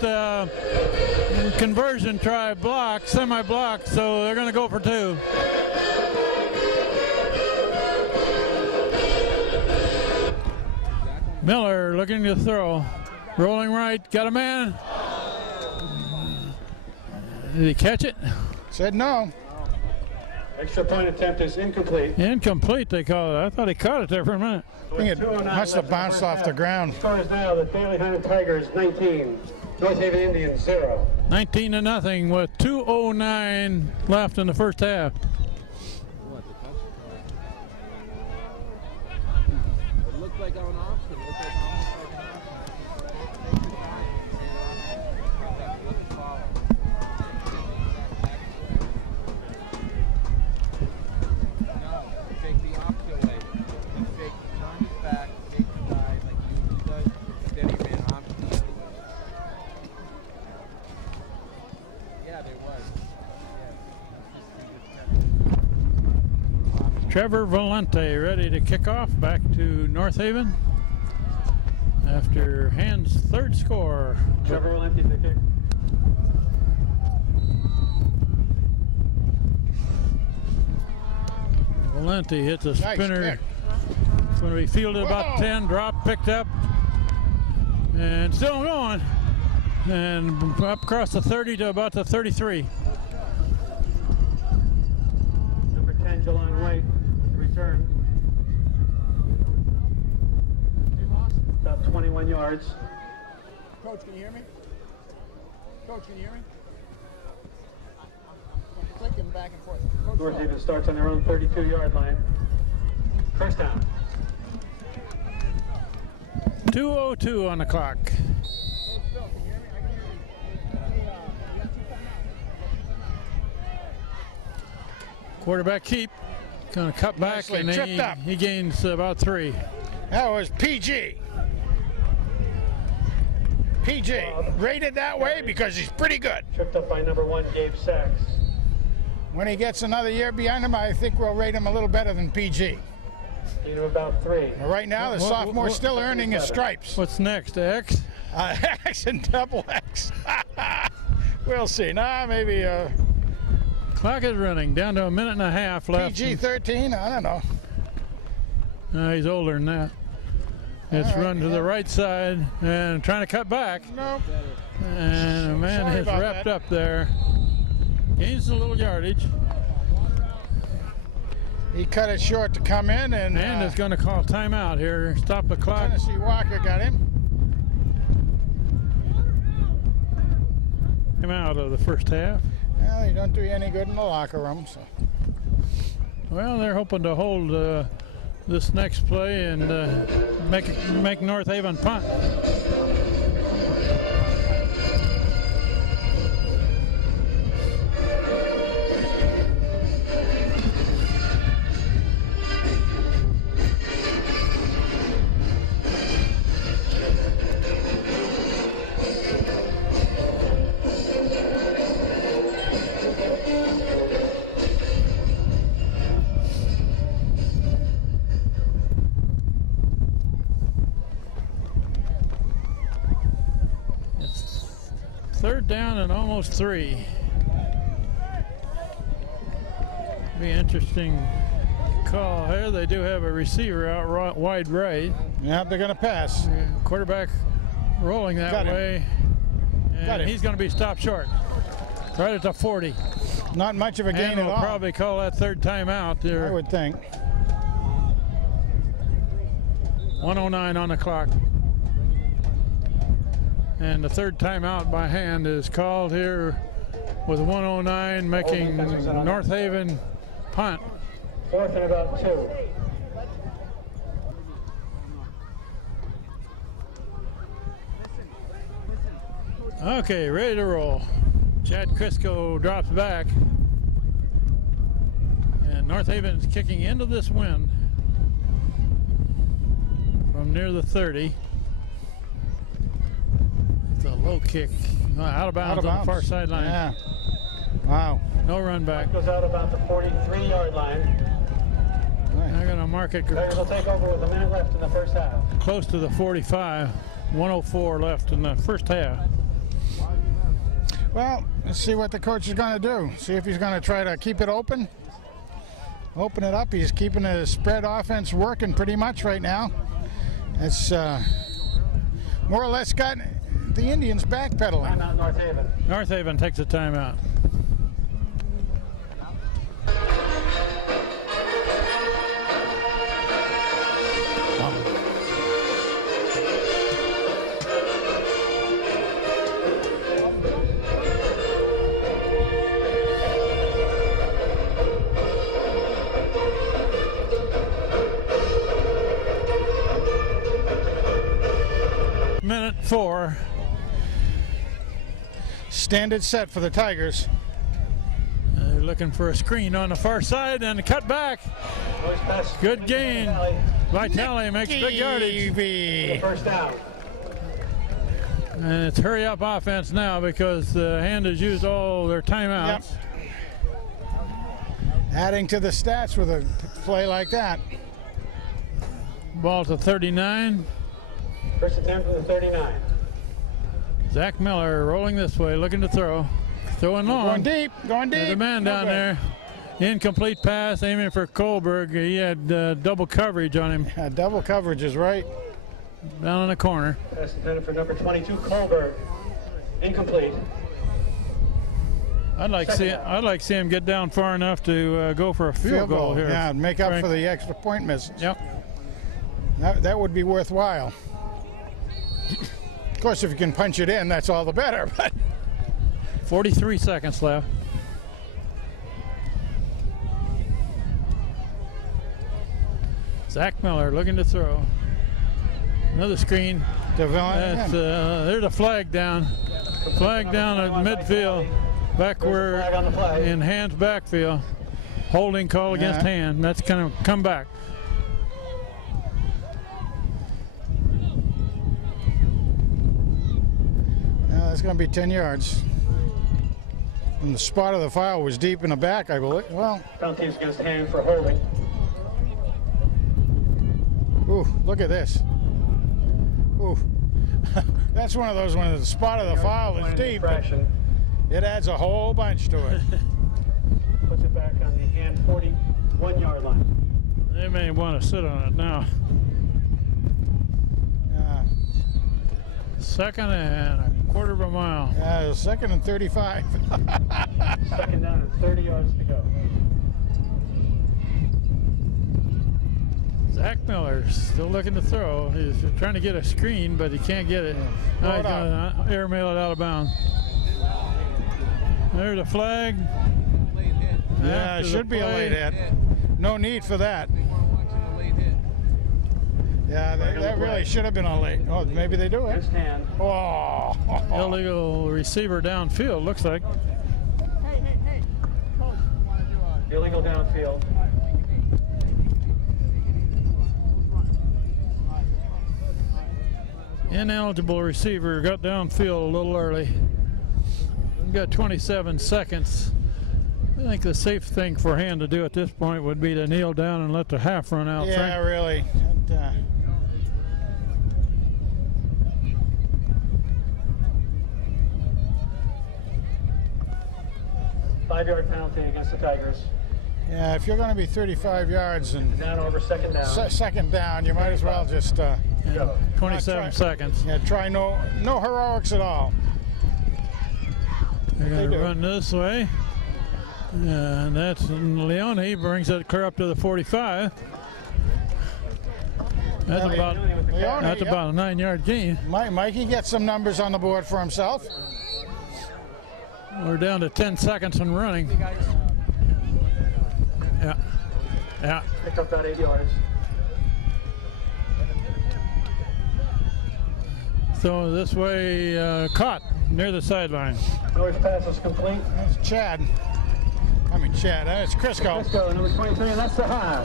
conversion try block, semi-block, so they're going to go for 2. Miller looking to throw. Rolling right, got a man. Did he catch it? Said no. Extra point attempt is incomplete. Incomplete, they call it. I thought he caught it there for a minute. I think it must have bounced off the ground. Score is now the Bailey Hunter Tigers 19, North Haven Indians 0. 19-0 with 2:09 left in the first half. It looked like on option. It looked like take the opposite way. Take, turn his back, take the side like he usually does, and then he ran option the other way. Yeah, there was. Trevor Valente ready to kick off back to North Haven after Hand's third score. Trevor Valente the kick. Valente hits a Nice spinner. kick. It's going to be fielded about Whoa. 10, drop, picked up, and still going. and up across the 30 to about the 33. Number 10, Jelon White, return. About 21 yards. Coach, can you hear me? Coach, can you hear me? I'm clicking back and forth. Coach, North Haven starts on their own 32-yard line. First down. 2:02 on the clock. Quarterback keep. Going to cut back, Nicely and tripped up. he gains about 3. That was PG. PG rated that way because he's pretty good. Tripped up by number 1, Gabe Sachs. When he gets another year behind him, I think we'll rate him a little better than PG. Gain of about 3. But right now, the sophomore's still earning his stripes. What's next, X? X and double X. We'll see. Nah, maybe Clock is running down to a minute and a half left. PG-13. I don't know. No, he's older than that. It's run to the right side and trying to cut back. Nope. And a man Sorry has about wrapped that. up there. Gains a little yardage. He cut it short to come in, and Is going to call timeout here. Stop the clock. Tennessee Walker got him. Came out of the first half. Well, he don't do you any good in the locker room. So. Well, they're hoping to hold this next play and make North Haven punt. Third down and almost 3. Be interesting call here. They do have a receiver out wide right. Yeah, they're going to pass. Quarterback rolling that way. And he's going to be stopped short. Right at the 40. Not much of a gain and at we'll all. probably call that third timeout there. I would think. 1:09 on the clock. And the third timeout by hand is called here with 1:09, making North Haven punt. 4th and about 2. Okay, ready to roll. Chad Crisco drops back. And North Haven is kicking into this wind from near the 30. It's a low kick. Out of bounds on the far sideline. Yeah. Wow. No run back. Goes out about the 43-yard line. They're going to mark it Tigers will take over with a minute left in the first half. close to the 45. 1:04 left in the first half. Well, let's see what the coach is going to do. See if he's going to try to keep it open. Open it up. He's keeping the spread offense working pretty much right now. It's more or less got the Indians backpedaling. Timeout, North Haven. North Haven takes a timeout. Minute 4. Standard set for the Tigers. They're looking for a screen on the far side and a cut back. Good gain. Vitale makes big yardage. First down. And it's hurry up offense now because the hand has used all their timeouts. Yep. Adding to the stats with a play like that. Ball to 39. First attempt from the 39. Zach Miller rolling this way, looking to throw. Throwing long. Going deep, going deep. There's a man down there. Incomplete pass, aiming for Kohlberg. He had double coverage on him. Yeah, double coverage is right. Down in the corner. Pass intended for number 22, Kohlberg. Incomplete. I'd like to see him get down far enough to go for a field goal here. Yeah, make up Frank. for the extra point misses. Yep. That would be worthwhile. Of course, if you can punch it in, that's all the better. But 43 seconds left. Zach Miller looking to throw. Another screen. Devon, There's a flag down. Flag down at midfield. Back where in Hand's backfield. Holding call against Hand. That's going to come back. That's going to be 10 yards. And the spot of the foul was deep in the back, I believe. Well, Penalties against Hand for holding. ooh, look at this. Ooh. That's one of those when the spot of the foul is deep. It adds a whole bunch to it. Puts it back on the Hand 41-yard line. They may want to sit on it now. Second and a quarter of a mile. Second and 35. Second down and 30 yards to go. Zach Miller still looking to throw. He's trying to get a screen, but he can't get it. Now he's going to airmail it out of bounds. There's a flag. Yeah, it should be a late hit. No need for that. Yeah, that really should have been a late. Oh, maybe they do it. Oh. Illegal receiver downfield, looks like. Illegal downfield. Ineligible receiver got downfield a little early. We've got 27 seconds. I think the safe thing for Hand to do at this point would be to kneel down and let the half run out. Yeah, Frank. really. 5-yard penalty against the Tigers. Yeah, if you're going to be 35 yards and Down over second down. Second down, you might as well just 27 seconds. Yeah, try no heroics at all. They're going to run this way. And that's Leone. He brings it clear up to the 45. That's about a 9-yard gain. Mikey gets some numbers on the board for himself. We're down to 10 seconds and running. Yeah. Picked up that 8 yards. So this way, caught near the sideline. Miller's pass is complete. That's Chad. It's Crisco. Crisco, number 23, and that's the half.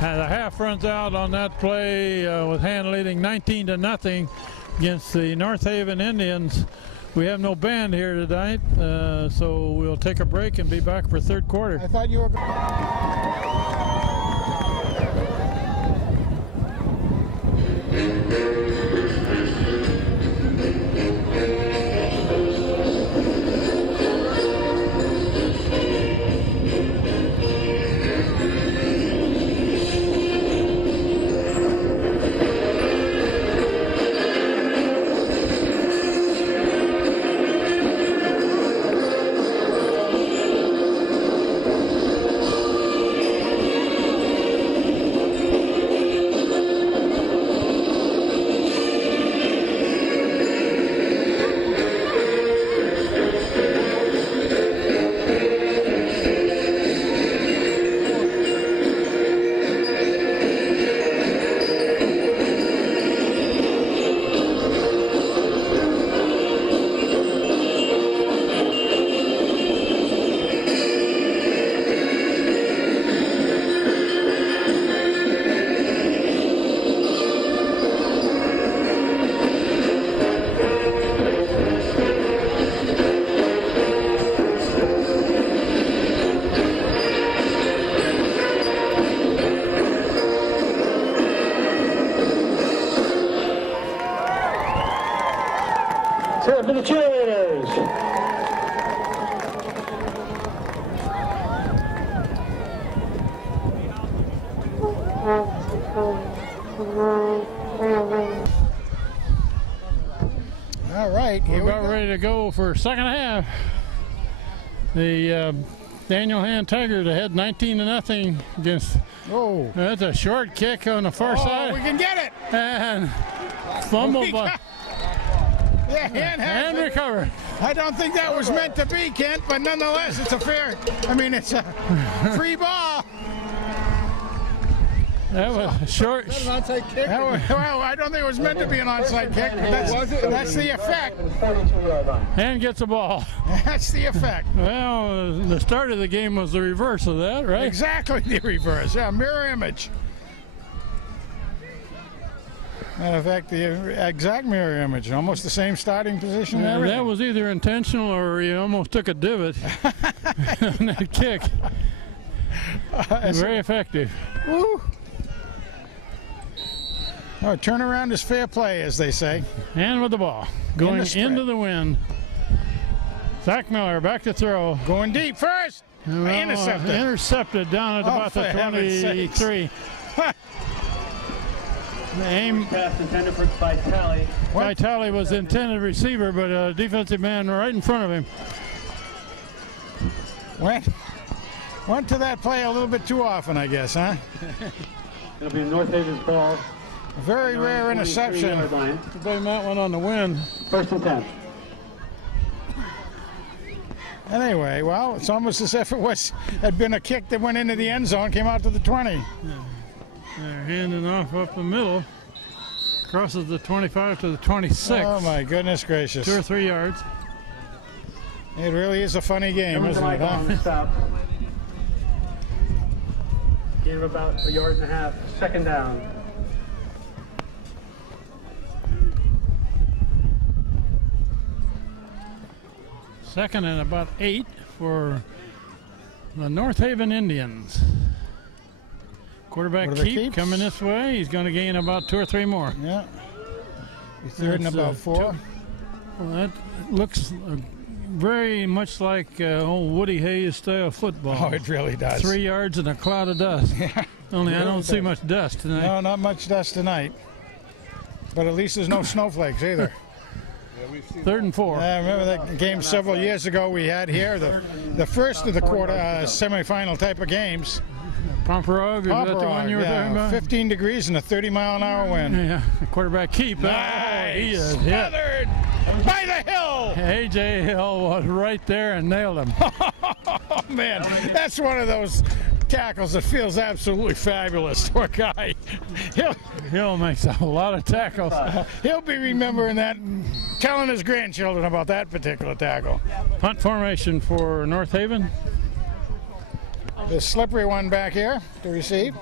The half runs out on that play with Hand leading 19-0 against the North Haven Indians. We have no band here tonight, so we'll take a break and be back for third quarter. I thought you were. Tip to the cheerleaders. All right. right, We're here we about go. ready to go for second half. The Daniel Hand Tigers ahead 19-0 against. Oh, That's a short kick on the far side. we can get it. And fumble by Yeah, and recover. I don't think that was meant to be, Kent, but nonetheless, it's a fair. I mean, it's a free ball. That was short. Onside kick. Well, I don't think it was meant to be an onside kick, but that's the effect. And gets the ball. That's the effect. Well, the start of the game was the reverse of that, right? Exactly the reverse. Yeah, mirror image. Matter of fact, the exact mirror image, almost the same starting position. and That everything. was either intentional or he almost took a divot on that kick. Very effective. Woo. Oh, turnaround is fair play, as they say. And with the ball going into the wind. Zach Miller back to throw. Going deep first. Intercepted. Intercepted down at about for the heaven's sakes. 23. The aim. Pass intended for Vitale. Vitale was the intended receiver, but a defensive man right in front of him. Went to that play a little bit too often, I guess, huh? It'll be North Haven's ball. A very rare interception. They might went on the win. First and 10. Anyway, well, it's almost as if it had been a kick that went into the end zone, came out to the 20. They're handing off up the middle. Crosses the 25 to the 26. Oh my goodness gracious! 2 or 3 yards. It really is a funny game, isn't it? Huh? Stop. Gain of about 1.5 yards. Second down. Second and about 8 for the North Haven Indians. Quarterback Keep coming this way. He's going to gain about 2 or 3 more. Yeah. Third and about 4. Well, that looks very much like old Woody Hayes style football. Oh, it really does. 3 yards and a cloud of dust. Yeah. Only I really don't see does. much dust tonight. No, not much dust tonight. But at least there's no snowflakes either. Third and 4. I remember that game several years ago we had here, the first of the quarter semifinal type of games. Pomperog, is that the one you were talking about? 15 degrees and a 30-mile-an-hour wind. Yeah, quarterback Keep. Nice. He is hit. Smothered by the hill. A.J. Hill was right there and nailed him. Oh, man, that's one of those tackles that feels absolutely fabulous to a guy. Hill makes a lot of tackles. He'll be remembering that, telling his grandchildren about that particular tackle. Punt formation for North Haven. The slippery one back here to receive.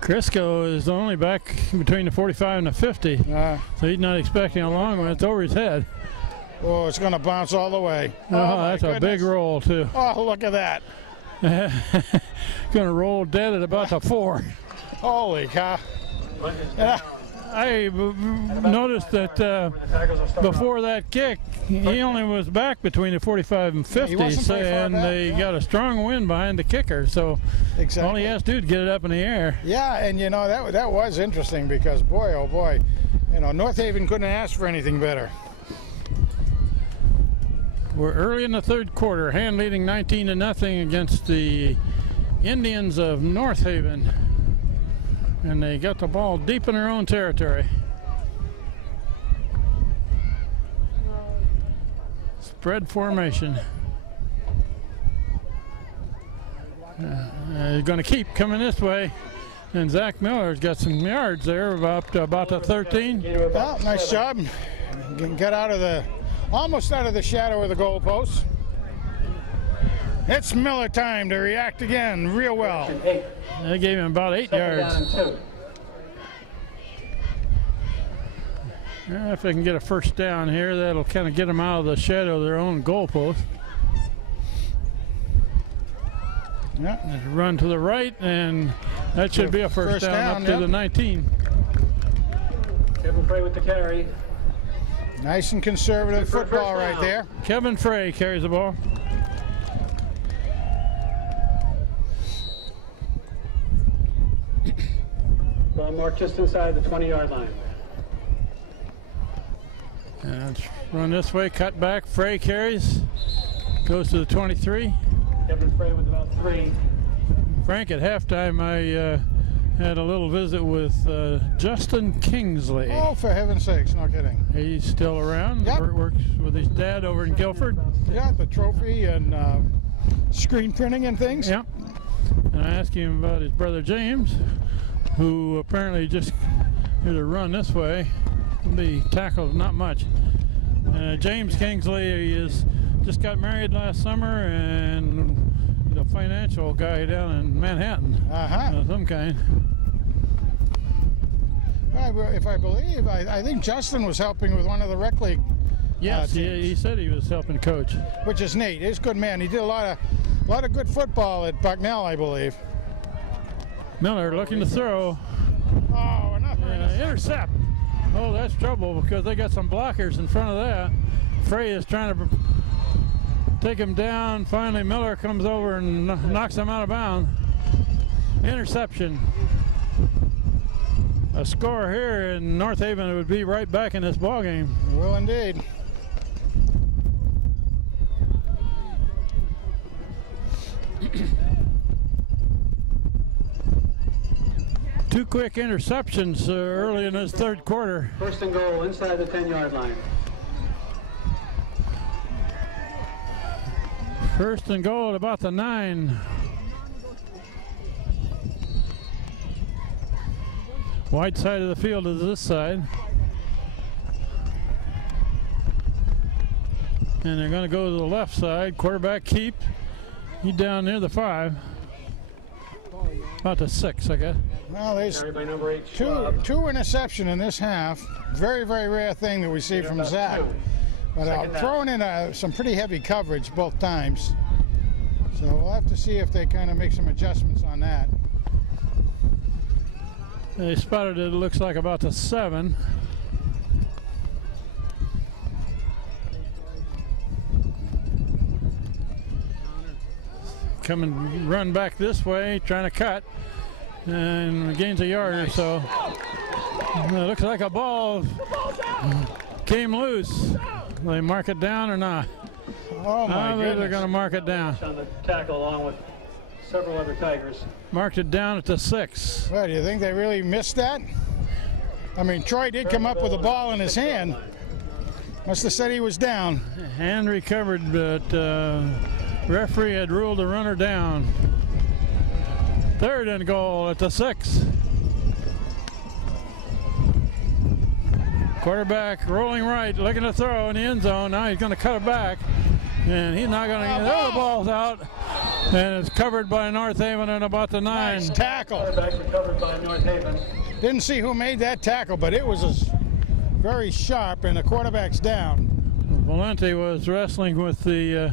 Crisco is only back between the 45 and the 50, so he's not expecting a long one. It's over his head. Oh, it's going to bounce all the way. Oh, that's a big roll, too. Oh, look at that. Going to roll dead at about the 4. Holy cow. I noticed that before that kick, he only was back between the 45 and 50, and they got a strong wind behind the kicker, so all he has to do is get it up in the air. Yeah, and you know, that was interesting because, boy, oh boy, you know, North Haven couldn't ask for anything better. We're early in the third quarter, Hand leading 19-0 against the Indians of North Haven. And they got the ball deep in their own territory. Spread formation. They're going to keep coming this way. And Zach Miller's got some yards there, about the 13. Well, nice job. Get out of almost out of the shadow of the goalpost. It's Miller time to react again real well. They gave him about 8 yards. Yeah, if they can get a first down here, that'll kind of get them out of the shadow of their own goalpost. Yeah. Run to the right, and that should be a first down up to the 19. Kevin Frey with the carry. Nice and conservative football right there. Kevin Frey carries the ball. Ball marked just inside the 20-yard line. And it's run this way, cut back. Frey carries, goes to the 23. Kevin Frey with about 3. Frank, at halftime, I had a little visit with Justin Kingsley. Oh, for heaven's sakes, no kidding. He's still around. Yep. Works with his dad over in Guilford. Yeah, the trophy and screen printing and things. Yep. And I asked him about his brother James, who apparently just did a run this way. Be tackled not much. James Kingsley is just got married last summer and a financial guy down in Manhattan of some kind. If I believe, I think Justin was helping with one of the rec league. Yes, he said he was helping coach. Which is neat. He's a good man. He did a lot of good football at Bucknell, I believe. Miller looking to throw. Oh, intercept. Oh, that's trouble because they got some blockers in front of that. Frey is trying to take him down. Finally, Miller comes over and knocks him out of bounds. Interception. A score here in North Haven would be right back in this ball game. Well, indeed. Two quick interceptions early in this third quarter. First and goal inside the 10-yard line. First and goal at about the 9. Wide side of the field is this side. And they're going to go to the left side. Quarterback keep. He's down near the 5. About the 6, I guess. Well, there's two interception in this half. Very, very rare thing that we see from Zach. But throwing in some pretty heavy coverage both times. So we'll have to see if they kind of make some adjustments on that. They spotted it looks like about the 7. Come and run back this way, trying to cut, and gains a yard or so. It looks like a ball came loose. They mark it down or not? Oh my goodness. They're going to mark it down. On the tackle along with several other Tigers. Marked it down at the 6. Well, do you think they really missed that? I mean, Troy did come up with a ball in his hand. Must have said he was down. Hand recovered, but referee had ruled the runner down. Third and goal at the 6. Quarterback rolling right, looking to throw in the end zone. Now he's going to cut it back, and he's not going to get it. The ball's out, and it's covered by North Haven at about the 9. Nice tackle. Quarterback recovered by North Haven. Didn't see who made that tackle, but it was very sharp, and the quarterback's down. Valente was wrestling with the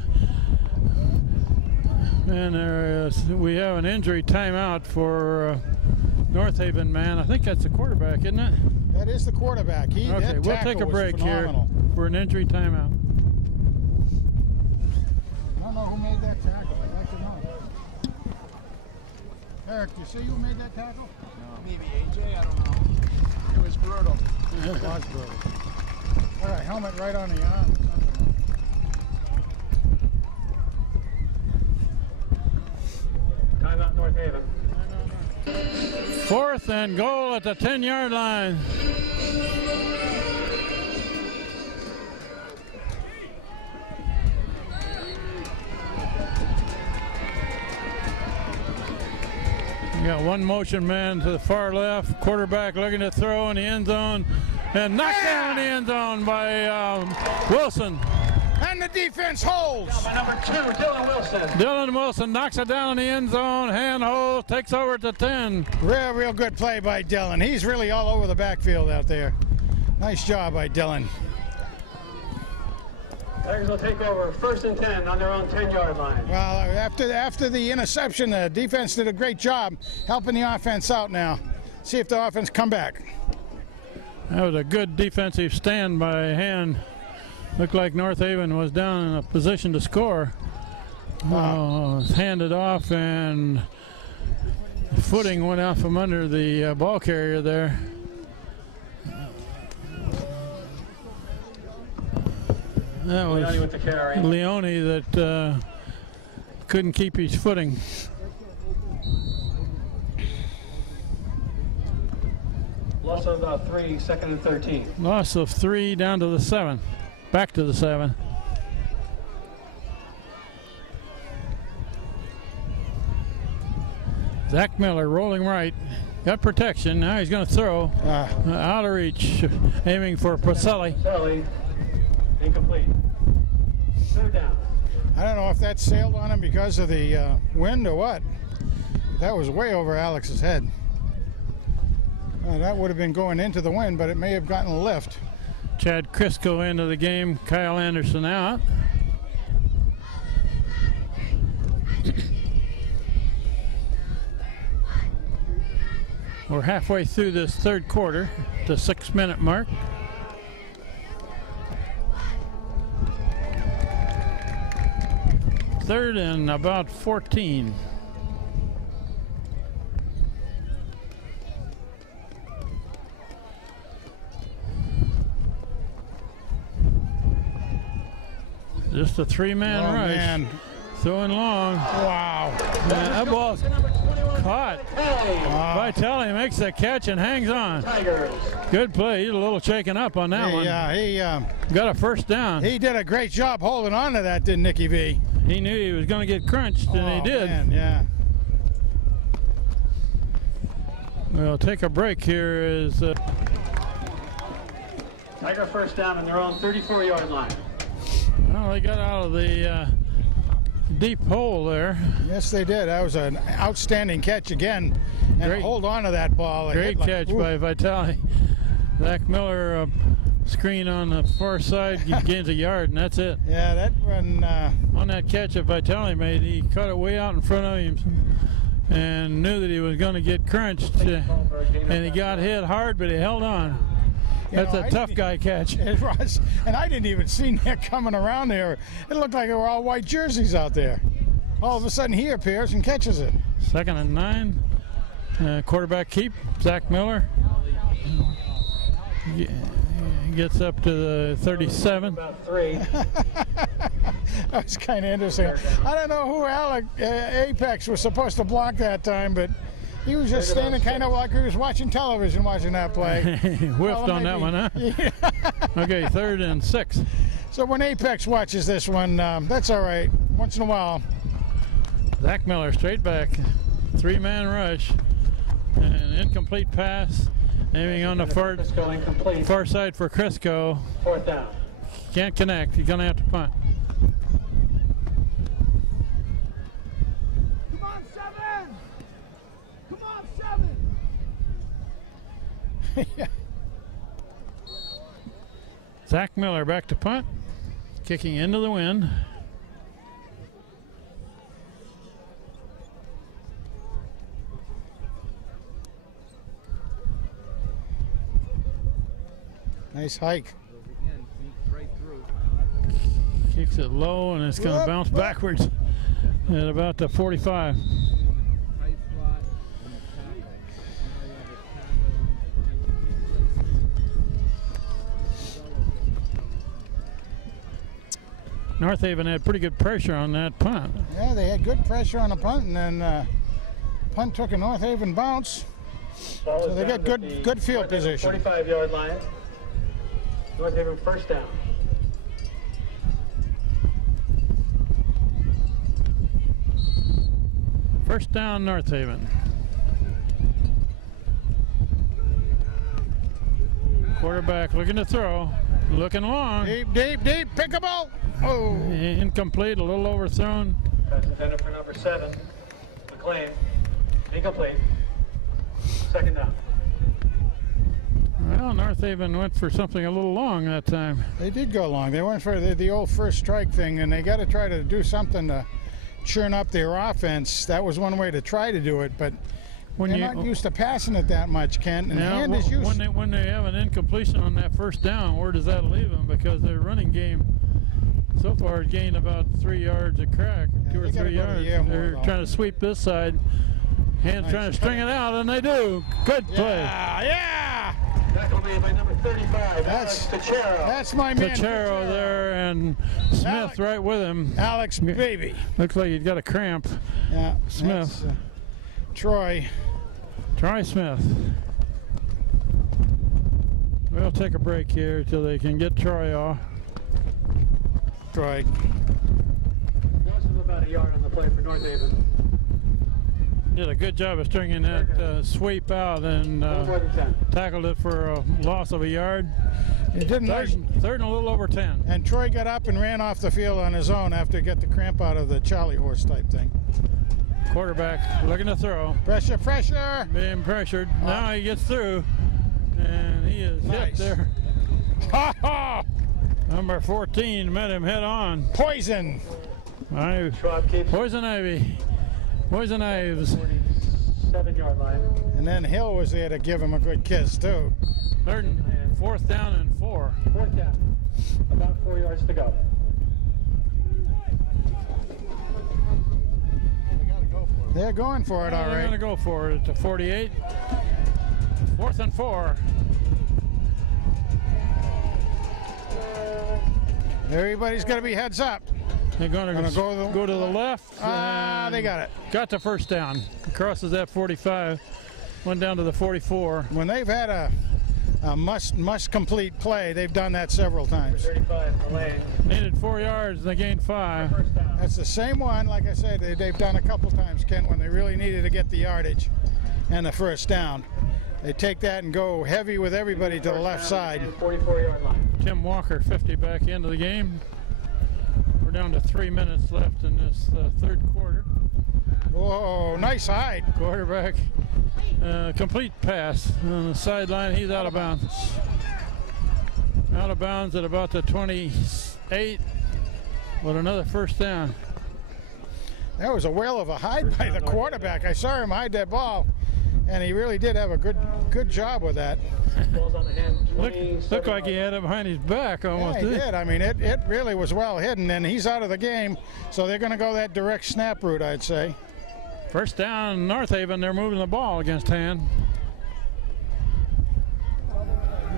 and we have an injury timeout for North Haven, man. I think that's the quarterback, isn't it? That is the quarterback. Okay, we'll take a break here for an injury timeout. I don't know who made that tackle. I'd like to know. Eric, you see who made that tackle? No. Maybe AJ, I don't know. It was brutal. It was brutal. All right, helmet right on the arm. Timeout North Haven. 4th and goal at the 10-yard line. We got one motion man to the far left. Quarterback looking to throw in the end zone. And knocked down in the end zone by Wilson. And the defense holds. Number 2, Dylan Wilson. Dylan Wilson knocks it down in the end zone. Hand hold, takes over at the 10. Real good play by Dylan. He's really all over the backfield out there. Nice job by Dylan. Tigers will take over 1st and 10 on their own 10-yard line. Well, after the interception, the defense did a great job helping the offense out now. See if the offense come back. That was a good defensive stand by Hand. Looked like North Haven was down in a position to score. Handed off, and footing went out from under the ball carrier there. That was Leone with the carry. Leone that couldn't keep his footing. Loss of 3, 2nd and 13. Loss of 3 down to the 7. Back to the 7. Zach Miller rolling right. Got protection. Now he's going to throw. Out of reach. Aiming for Pacelli. Pacelli. Incomplete. 3rd down. I don't know if that sailed on him because of the wind or what. But that was way over Alex's head. That would have been going into the wind, but it may have gotten a lift. Chad Crisco into the game. Kyle Anderson out. We're halfway through this 3rd quarter, the 6-minute mark. Third and about 14. Just a 3-man rush. Man. Throwing long. Wow. Man, that ball's caught. Vitale makes the catch and hangs on. Good play. He's a little shaken up on that one. Yeah, he got a 1st down. He did a great job holding on to that, didn't Nicky V? He knew he was going to get crunched, and he did. Man, yeah. We'll take a break here as Tiger 1st down in their own 34-yard line. well, they got out of the deep hole there. Yes, they did. That was an outstanding catch again. And Great. Hold on to that ball. It Great hit like, catch ooh. by Vitale. Zach Miller screen on the far side, he gains a yard, and that's it. Yeah, that run. On that catch that Vitale made, he caught it way out in front of him and knew that he was going to get crunched. And he got hit hard, but he held on. That's a tough guy catch. It was, and I didn't even see Nick coming around there. It looked like they were all white jerseys out there. All of a sudden, he appears and catches it. 2nd and 9. Quarterback keep. Zach Miller gets up to the 37. About 3. That was kind of interesting. I don't know who Apex was supposed to block that time, but he was just standing kind of like he was watching television watching that play. Whiffed on that one, huh? Yeah. Okay, 3rd and 6. So when Apex watches this one, that's all right. Once in a while. Zach Miller straight back. 3-man rush. An incomplete pass. Aiming on the far side for Crisco. 4th down. Can't connect. He's going to have to punt. Come on, 7! Come on, 7! Yeah. Zach Miller back to punt. Kicking into the wind. Nice hike. Again, sneaks right through. Kicks it low, and it's going to bounce backwards at about the 45. Tight spot and the tackle. Now you have a tackle. North Haven had pretty good pressure on that punt. Yeah, they had good pressure on the punt, and then punt took a North Haven bounce. So they got good field position. 45-yard line. North Haven 1st down. First down, North Haven. Quarterback looking to throw, looking long. Deep, deep, deep, pickable. Oh. Incomplete, a little overthrown. Pass intended for number 7, McLean. Incomplete. 2nd down. Well, North Haven went for something a little long that time. They did go long. They went for the old first strike thing, and they got to try to do something to churn up their offense. That was one way to try to do it, but they're not used to passing it that much, Kent. And now, hand is used. when they have an incompletion on that 1st down, where does that leave them? Because their running game so far has gained about 3 yards a crack, 2 or 3 yards. They're trying to sweep this side. Hands trying to string it out, and they do. Good play. Yeah, yeah. Tackle made by number 35. That's my man. Tachero there, and Smith Alex, right with him. Alex Baby. Looks like he's got a cramp. Yeah, Smith. Troy. Troy Smith. We'll take a break here till they can get Troy off. Troy. Loss of about a yard on the play for North Haven. Did a good job of stringing that sweep out and More than 10. tackled it for a loss of a yard. It didn't Third and a little over 10. And Troy got up and ran off the field on his own after he got the cramp out of the Charlie horse type thing. Quarterback looking to throw. Pressure, pressure. Being pressured. Now he gets through. And he is hit there. Ha ha! Number 14 met him head on. Poison. Poison Ivy. Poison Ives. 7-yard line. And then Hill was there to give him a good kiss too. Fourth down and 4. Fourth down. About 4 yards to go. They're going for it, all They're going to right. go for it to 48. 4th and 4. Everybody's got to be heads up. They're going to go to the left. They got it. Got the first down. Crosses that 45. Went down to the 44. When they've had a must complete play, they've done that several times. 35, Elaine. Needed 4 yards. They gained 5. First down. That's the same one, like I said, they've done a couple times, Kent, when they really needed to get the yardage and the first down. They take that and go heavy with everybody to the left side. 44-yard line. Tim Walker, 50 back into the game. We're down to 3 minutes left in this third quarter. Whoa, nice hide. Quarterback, complete pass on the sideline. He's out of bounds. Out of bounds at about the 28 with another first down. That was a whale of a hide by the quarterback. I saw him hide that ball, and he really did have a good job with that. Ball's on the hand. Looked like he had it behind his back almost. Yeah, he did. I mean, it really was well hidden, and he's out of the game, so they're going to go that direct snap route, I'd say. First down, North Haven. They're moving the ball against hand.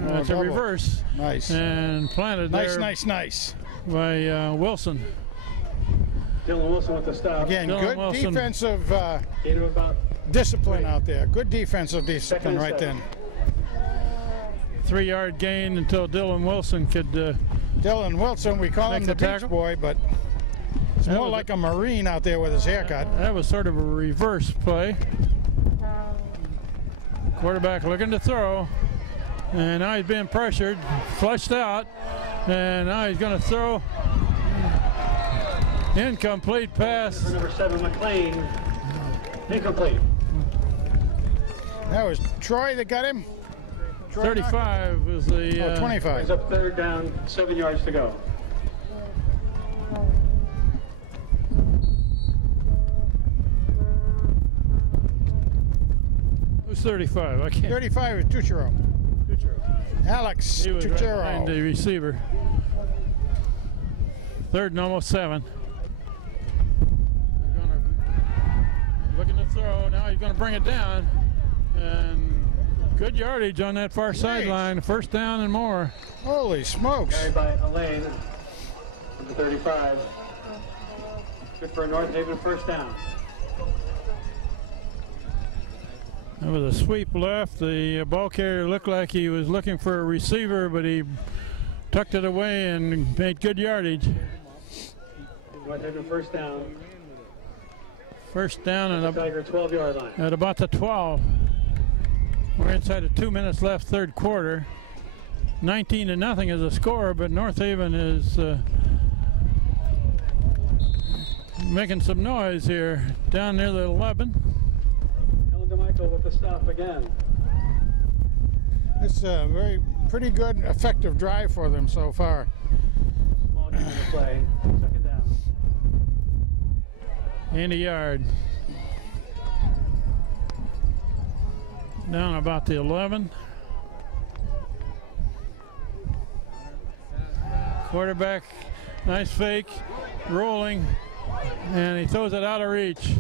It's a reverse. Nice. And planted there. Nice. By Wilson. Dylan Wilson with the stop. Again, Dylan good Wilson. Defensive Gain of about discipline out there. Good defensive discipline right then. 3-yard gain until Dylan Wilson could. Dylan Wilson, we call him the beach tackle. boy, but it's more like a Marine out there with his haircut. That was sort of a reverse play. Quarterback looking to throw. And now he's being pressured, flushed out. And now he's going to throw. Incomplete pass. number 7, McLean. Incomplete. That was Troy that got him. Troy 35 was the. 25. Brings up third down, 7 yards to go. Who's 35? I can't. 35 is Tuchero. Alex He was right Tuchero. behind the receiver. Third and almost 7. Looking to throw. Now he's going to bring it down. And good yardage on that far sideline. First down and more. Holy smokes. Carried by Elaine, number 35. Good for a North Haven first down. That was a sweep left. The ball carrier looked like he was looking for a receiver, but he tucked it away and made good yardage. North Haven first down. First down and Tiger 12-yard line. at about the 12. We're inside of 2 minutes left, third quarter. 19-0 is the score, but North Haven is making some noise here down near the 11. Helen DeMichael with the stop again. It's a pretty good, effective drive for them so far. Small game of the play. Second down. And a yard. Down about the 11. Quarterback, nice fake, rolling, and he throws it out of reach.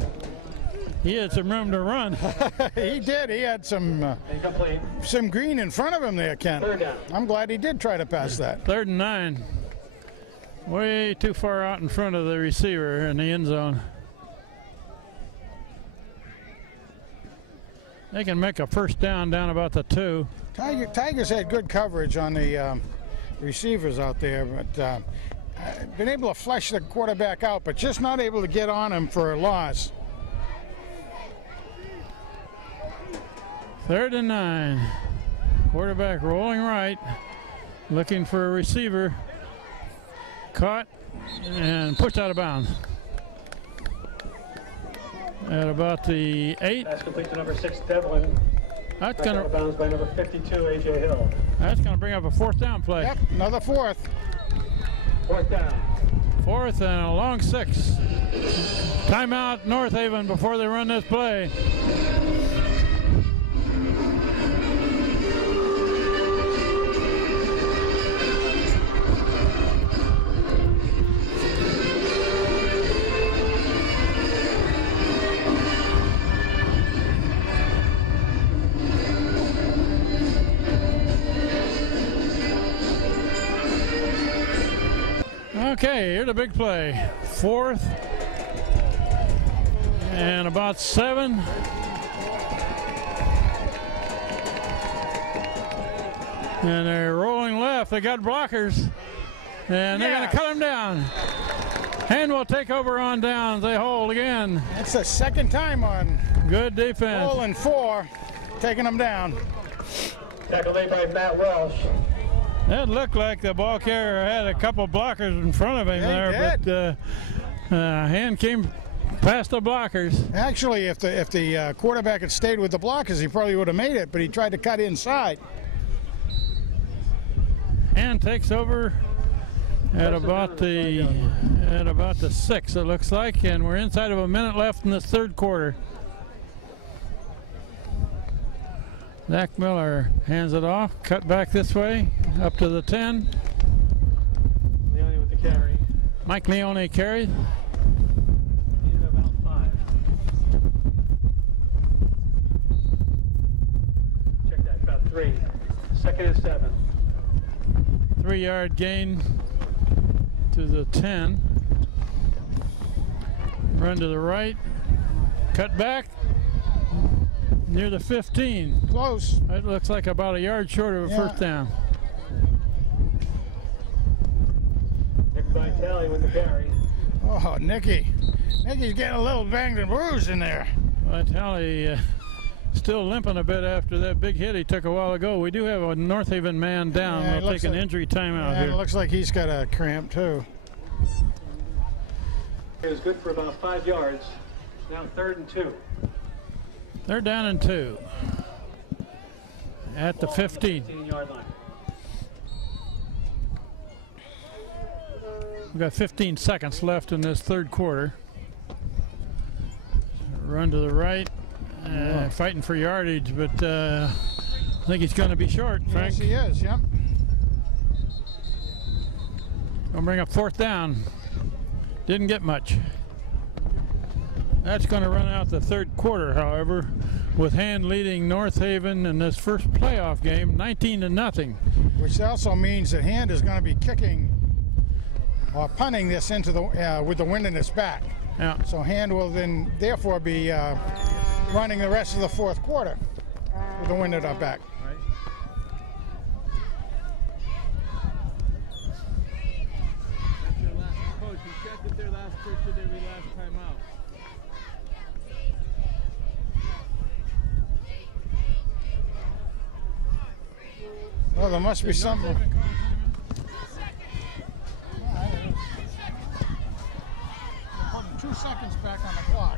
He had some room to run. He did. He had some green in front of him there, Ken. I'm glad he did try to pass that. 3rd and 9. Way too far out in front of the receiver in the end zone. They can make a first down about the 2. Tigers had good coverage on the receivers out there, but been able to flush the quarterback out, but just not able to get on him for a loss. 3rd and 9. Quarterback rolling right, looking for a receiver. Caught and pushed out of bounds. At about the 8. That's complete to number 6, Devlin. That's going to bounds by number 52, A.J. Hill. That's going to bring up a 4th down play. Yep, another 4th. 4th down. 4th and a long 6. Timeout North Haven before they run this play. Okay, here's a big play. 4th and about 7. And they're rolling left. They got blockers. And they're going to cut them down. Hand will take over on downs. They hold again. It's the second time on. Good defense. Rolling 4, taking them down. Tackle made by Matt Welsh. That looked like the ball carrier had a couple blockers in front of him there, but hand came past the blockers. Actually, if the quarterback had stayed with the blockers, he probably would have made it, but he tried to cut inside. Hand takes over at about the 6, it looks like, and we're inside of a minute left in this 3rd quarter. Zach Miller hands it off, cut back this way, up to the 10. Leone with the carry. Mike Leone carries. About 5. Check that, about 3. 2nd and 7. 3-yard gain to the 10. Run to the right, cut back. Near the 15. Close. It looks like about a yard short of a first down. Nick Vitale with the carry. Oh, Nicky. Nicky's getting a little banged and bruised in there. Vitale still limping a bit after that big hit he took a while ago. We do have a North Haven man down. Yeah, We'll take an injury timeout here. It looks like he's got a cramp too. It was good for about 5 yards. Now 3rd and 2. They're down and 2 at the 15. 15-yard line. We've got 15 seconds left in this 3rd quarter. Run to the right, fighting for yardage, but I think he's going to be short, Frank. Yes, he is, yep. Gonna bring up 4th down. Didn't get much. That's going to run out the 3rd quarter, however, with Hand leading North Haven in this first playoff game, 19-0. Which also means that Hand is going to be kicking or punting this into the with the wind in its back. Yeah. So Hand will then therefore be running the rest of the 4th quarter with the wind at our back. Right. That's their last coach. You checked that their last coach did every last time out. Well, there must be something. 2 seconds back on the clock.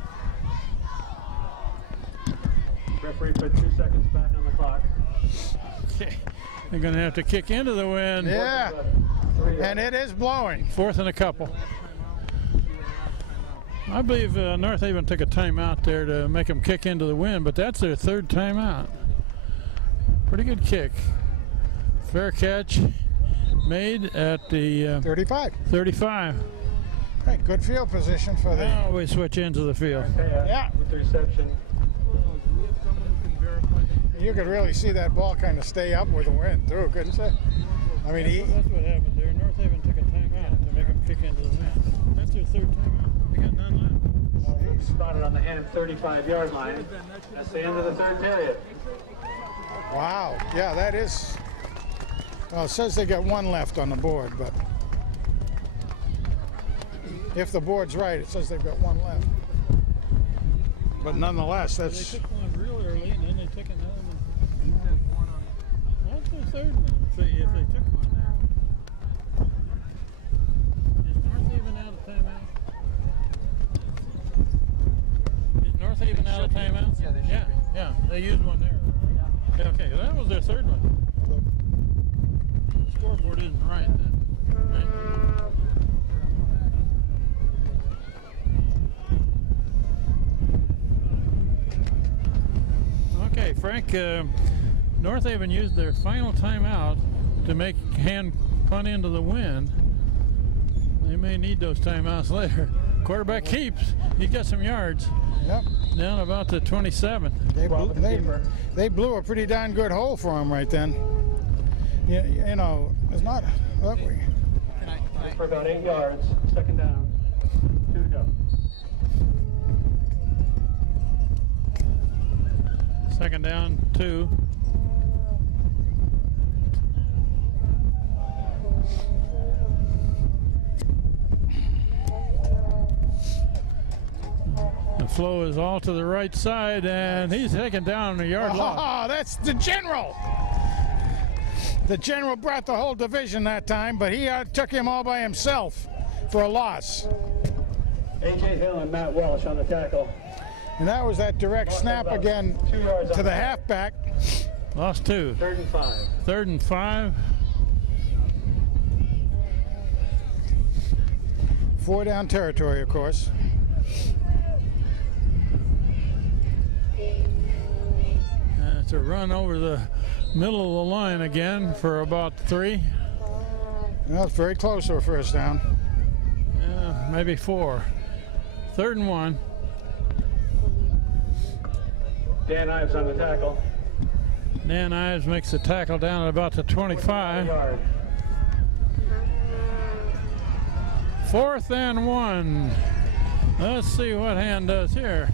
Referee put 2 seconds back on the clock. Okay. They're going to have to kick into the wind. Yeah, and it is blowing. 4th and a couple. I believe North Haven took a timeout there to make them kick into the wind, but that's their 3rd timeout. Pretty good kick. Fair catch made at the 35. 35. Hey, good field position for the. Now we switch into the field. Yeah. With the reception. You could really see that ball kind of stay up with the wind through, couldn't you? I mean, That's what happened there. North Haven took a timeout to make them kick into the wind. That's their third timeout. They got none left. He spotted on the end 35-yard line. That's the end of the third period. Wow. Yeah, that is. Well, it says they got one left on the board, but if the board's right, it says they've got one left. But nonetheless, that's. They took one real early, and then they took another one. That's the third one. See if they took one there. Is North Haven out of timeout? Is North Haven out of timeout? Yeah, they should Yeah, be. yeah. They used one there. Yeah, okay, that was their third one. The scoreboard isn't right then. Right. Okay, Frank, North Haven used their final timeout to make hand punt into the wind. They may need those timeouts later. Quarterback keeps. He got some yards. Yep. Down about to 27. They blew a pretty darn good hole for him right then. You know, it's not. Look, For about 8 yards. Second down. 2 to go. Second down, 2. The flow is all to the right side, and he's taken down a yard loss. Oh, that's the general. The general brought the whole division that time, but he took him all by himself for a loss. A.J. Hill and Matt Welsh on the tackle. And that was that direct snap again 2 yards to on the halfback. Lost 2. 3rd and 5. 3rd and 5. 4-down territory, of course. It's a run over the middle of the line again for about 3. Well, it's very close to a first down. Yeah, maybe 4. 3rd and 1. Dan Ives on the tackle. Dan Ives makes the tackle down at about the 25. 4th and 1. Let's see what Hand does here.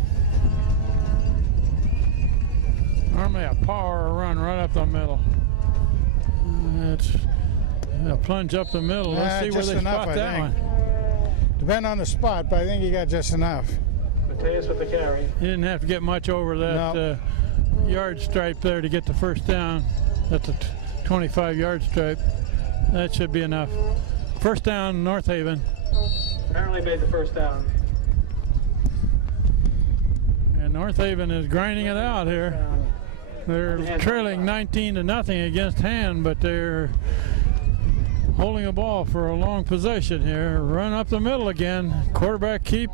Normally a power run right up the middle. It's a plunge up the middle. Let's see where they spot that one. Depending on the spot, but I think he got just enough. Mateus with the carry. He didn't have to get much over that yard stripe there to get the first down. That's a 25-yard stripe. That should be enough. First down, North Haven. Apparently made the first down. And North Haven is grinding it out here. They're trailing 19-0 against Hand, but they're holding a ball for a long possession here. Run up the middle again. Quarterback keep.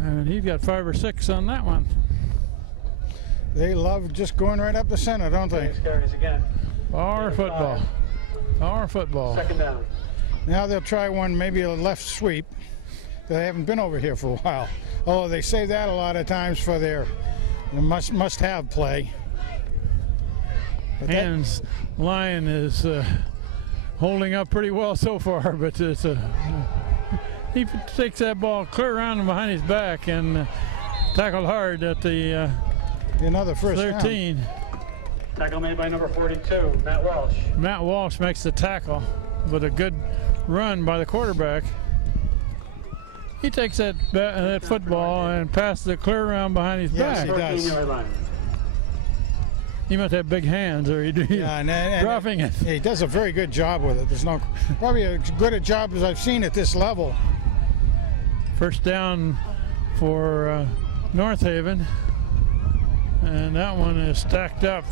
And he's got 5 or 6 on that one. They love just going right up the center, don't they? Carries again. Power football. Power football. Second down. Now they'll try one, maybe a left sweep. They haven't been over here for a while. Oh, they say that a lot of times for their must-have play. But Hand's line is holding up pretty well so far, but it's he takes that ball clear around and behind his back and tackled hard at the another first 13. Down. Tackle made by number 42, Matt Welsh. Matt Walsh makes the tackle, but a good run by the quarterback. He takes that football and passes it clear around behind his Yes, back. he does. 13-yard line. He must have big hands, or he's roughing it. He does a very good job with it. There's no probably as good a job as I've seen at this level. First down for North Haven, and that one is stacked up.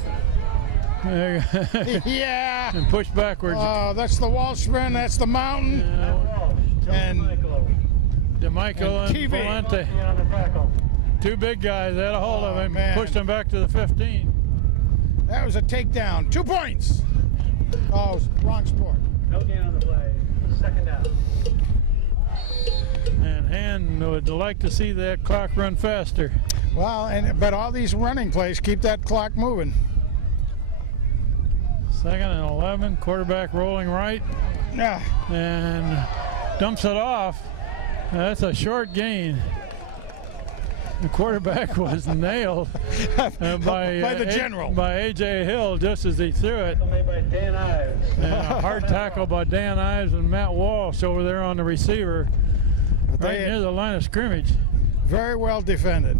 Yeah. And pushed backwards. Oh, that's the Walsh run. That's the mountain. And DeMichael and TV. Valente. Two big guys had a hold of him, man. pushed him back to the 15. That was a takedown. 2 points. Oh, wrong sport. No gain on the play. Second down. And Hand would like to see that clock run faster. Well, but all these running plays keep that clock moving. 2nd and 11, quarterback rolling right. Yeah. And dumps it off. That's a short gain. The quarterback was nailed by the general. By A.J. Hill just as he threw it. Made by Dan Ives. And a hard tackle by Dan Ives and Matt Walsh over there on the receiver. Right near the line of scrimmage. Very well defended.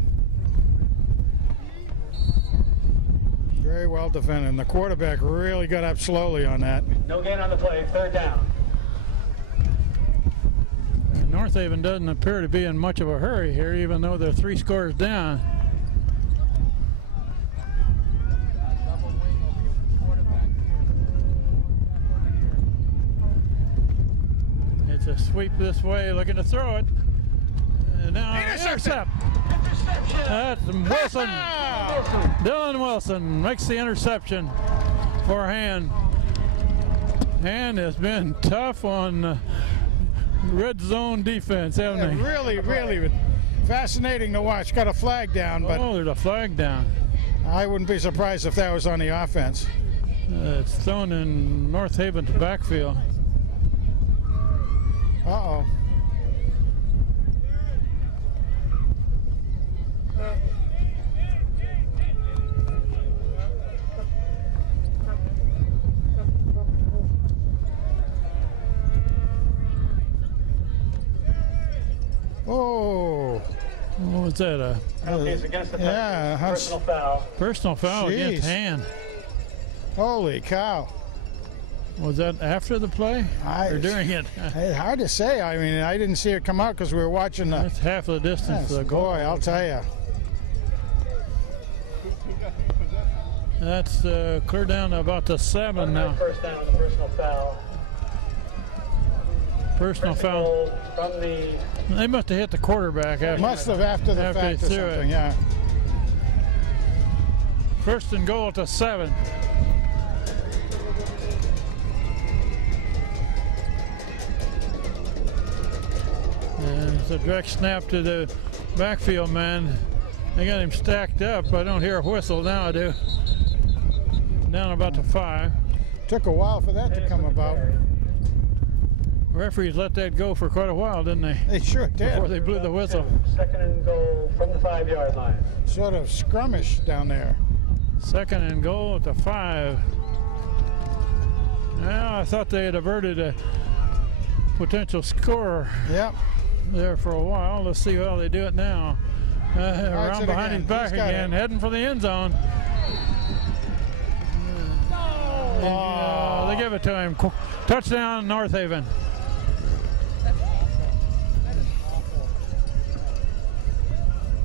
Very well defended. And the quarterback really got up slowly on that. No gain on the play. Third down. And North Haven doesn't appear to be in much of a hurry here, even though they're 3 scores down. Double wing over here. Quarterback here. It's a sweep this way, looking to throw it. And now intercept. That's Wilson. Dylan Wilson makes the interception for Hand. Hand has been tough on red zone defense, haven't they? Really, really fascinating to watch. Got a flag down, but oh, there's a flag down. I wouldn't be surprised if that was on the offense. It's thrown in North Haven's backfield. Uh-oh. Oh. What was that? Penalties against the yeah, personal foul. Personal foul Jeez. against Hand. Holy cow. Was that after the play or during it? It's hard to say. I mean, I didn't see it come out because we were watching the... That's half the distance to the goal. Boy, I'll tell you. That's clear down to about the 7 now. First down on the personal foul. Personal foul. From the... They must have hit the quarterback after. Must have after the fact or something, yeah. 1st and goal at the 7. And it's a direct snap to the backfield man. They got him stacked up. I don't hear a whistle now, I do. Down about to 5. Took a while for that to come about. Referees let that go for quite a while, didn't they? They sure did. Before they blew the whistle. 2nd and goal from the 5-yard line. Sort of skirmish down there. 2nd and goal at the 5. Now I thought they had averted a potential score. Yep. There for a while. Let's see how they do it now. Around behind his back again, heading for the end zone. No! They give it to him. Touchdown, North Haven.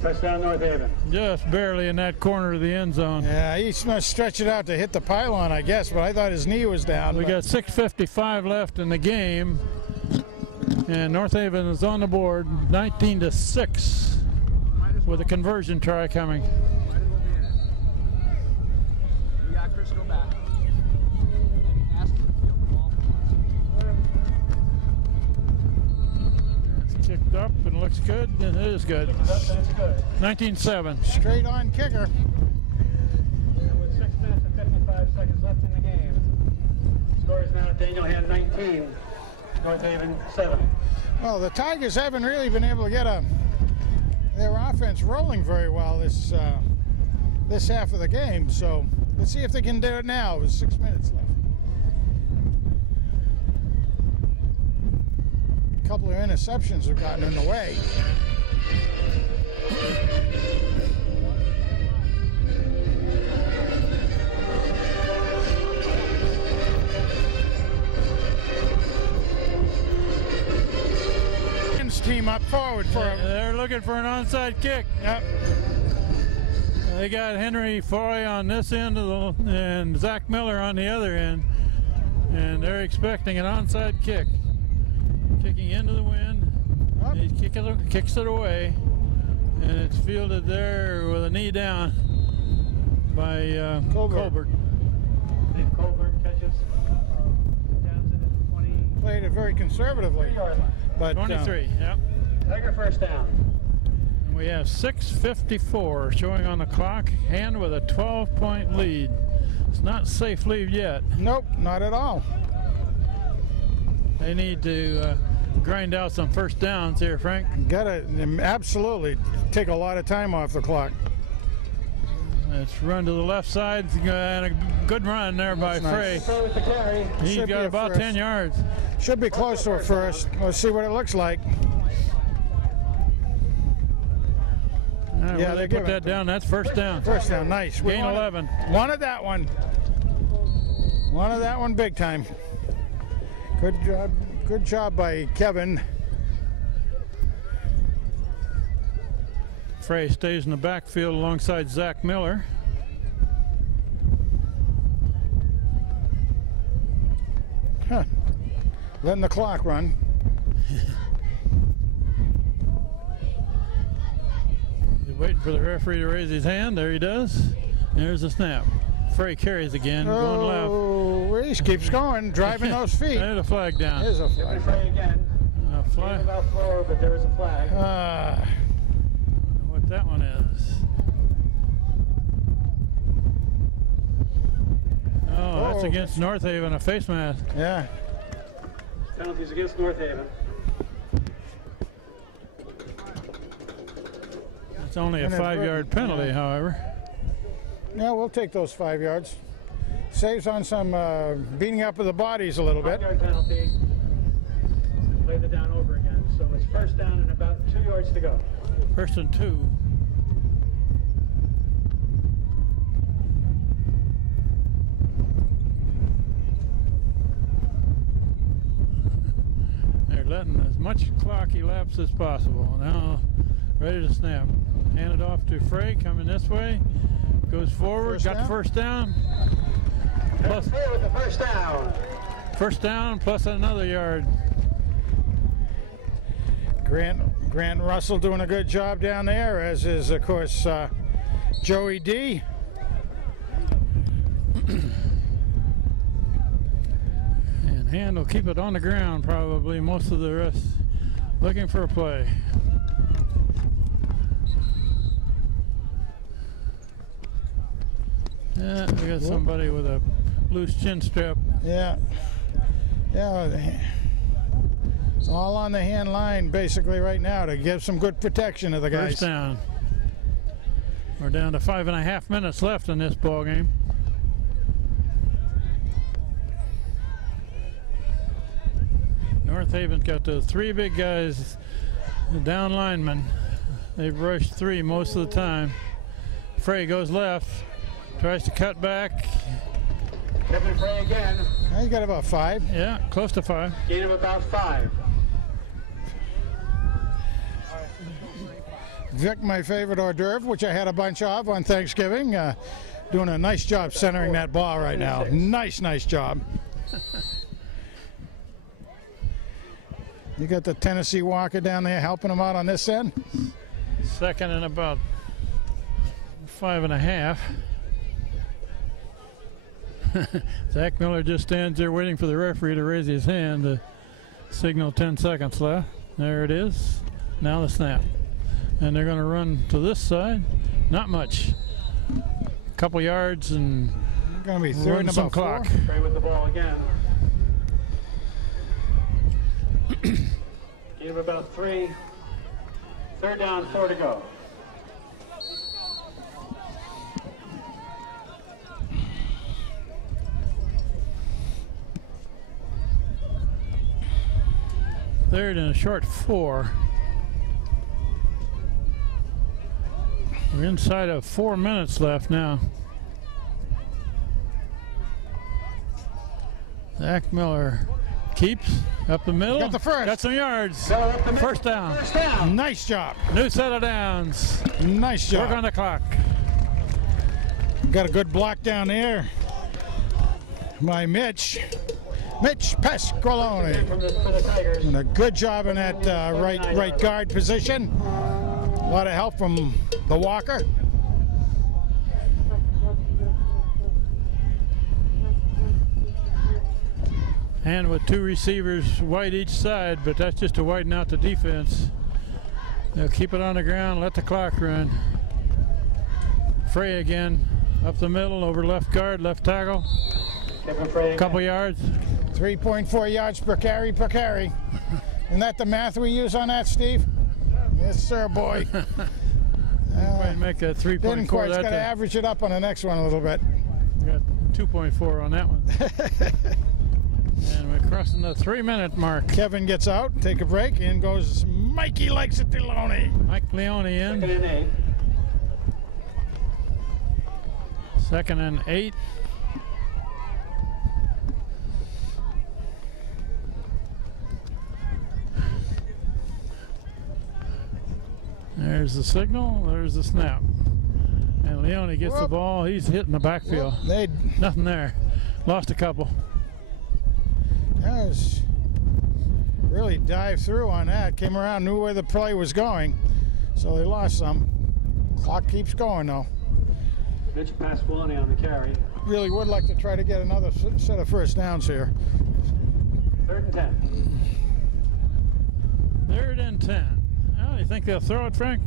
Touchdown, North Haven. Just barely in that corner of the end zone. Yeah, he's going to stretch it out to hit the pylon, I guess, but I thought his knee was down. We got 6:55 left in the game, and North Haven is on the board, 19-6, with a conversion try coming. We got Crystal back. Ask him to field the ball for us. It's kicked up and looks good, and it is good. 19-7. Straight on kicker. With 6 minutes and 55 seconds left in the game. Score is now Daniel Hand 19, North Haven 7. Well, the Tigers haven't really been able to get their offense rolling very well this half of the game. So let's see if they can do it now with 6 minutes left. A couple of interceptions have gotten in the way. Team up forward for They're looking for an onside kick. Yep. They got Henry Foy on this end of and Zach Miller on the other end, and they're expecting an onside kick. Kicking into the wind. Up. He kicks it away, and it's fielded there with a knee down by Colbert. Dave Colbert catches down to the 20 played it very conservatively. But 23, yep. Tiger first down. And we have 6:54 showing on the clock, Hand with a 12-point lead. It's not safe lead yet. Nope, not at all. They need to grind out some first downs here, Frank. Gotta absolutely take a lot of time off the clock. Let's run to the left side, and a good run there by That's Frey. With the carry. He Should got be a about first. 10 yards. Should be close to a first. Let's see what it looks like. Yeah, they're they put giving that it. down. That's first down. First down, nice. We Gain wanted- 11. Wanted that one. Wanted that one big time. Good job by Kevin. Frey stays in the backfield alongside Zach Miller. Huh. Letting the clock run. He's waiting for the referee to raise his hand. There he does. There's the snap. Frey carries again, going left. Oh, he keeps going, driving those feet. There's a flag down. There's a flag. Frey again. A flag. About floor, but there was a flag. What that one is. Oh, that's Oh. against North Haven, a face mask. Yeah. Penalties against North Haven. It's only a And it's 5-yard written, penalty, yeah. however. Yeah, we'll take those 5 yards. Saves on some beating up of the bodies a little bit. 5-yard penalty. Play the down over again. So it's first down and about 2 yards to go. First and 2. They're letting as much clock elapse as possible. Now, ready to snap. Hand it off to Frey, coming this way. Goes forward, First got the down. first down. Plus, Frey with the first down. first down plus another yard. Grant Russell doing a good job down there, as is, of course, Joey D. And Hand will keep it on the ground probably most of the rest. Looking for a play. Yeah, we got somebody with a loose chin strap. Yeah. Yeah. It's all on the hand line basically right now to give some good protection to the guys. First down. We're down to 5.5 minutes left in this ball game. North Haven's got the 3 big guys, the down linemen. They've rushed 3 most of the time. Frey goes left, tries to cut back. Kevin Frey again. He's got about 5. Yeah, close to 5. Gain of about 5. Vic, my favorite hors d'oeuvre, which I had a bunch of on Thanksgiving, doing a nice job centering that ball right now. Nice job. You got the Tennessee Walker down there helping him out on this end. Second and about 5.5. Zach Miller just stands there waiting for the referee to raise his hand to signal 10 seconds left. There it is. Now the snap. And they're going to run to this side. Not much. A couple yards and Going to be third run and some about clock. 4. Frey with the ball again. Gain of about 3. Third down, 4 to go. Third and a short 4. We're inside of 4 minutes left now. Zach Miller keeps up the middle. Got the first. Got some yards. So up the middle. First down. First down. Nice job. New set of downs. Nice Work on job. the clock. Got a good block down there by Mitch Pasqualone. For the Tigers. Doing a good job in that right guard position. A lot of help from the Walker. And with 2 receivers wide each side, but that's just to widen out the defense. They'll keep it on the ground, let the clock run. Frey again, up the middle, over left guard, left tackle. Couple yards. 3.4 yards per carry per carry. Isn't that the math we use on that, Steve? Yes, sir, boy. Might make a 3.4. Didn't quite. It's got to average it up on the next one a little bit. Got 2.4 on that one. And we're crossing the 3-minute mark. Kevin gets out, take a break, in goes Mikey Likes It Deloney. Mike Leone in. 2nd and 8. 2nd and 8. There's the signal, there's the snap. And Leone gets the ball, he's hitting the backfield. Nothing there. Lost a couple. That was really dived through on that. Came around, knew where the play was going. So they lost some. Clock keeps going though. Mitch Pasquale on the carry. Really would like to try to get another set of first downs here. 3rd and 10. 3rd and 10. Oh, you think they'll throw it, Frank?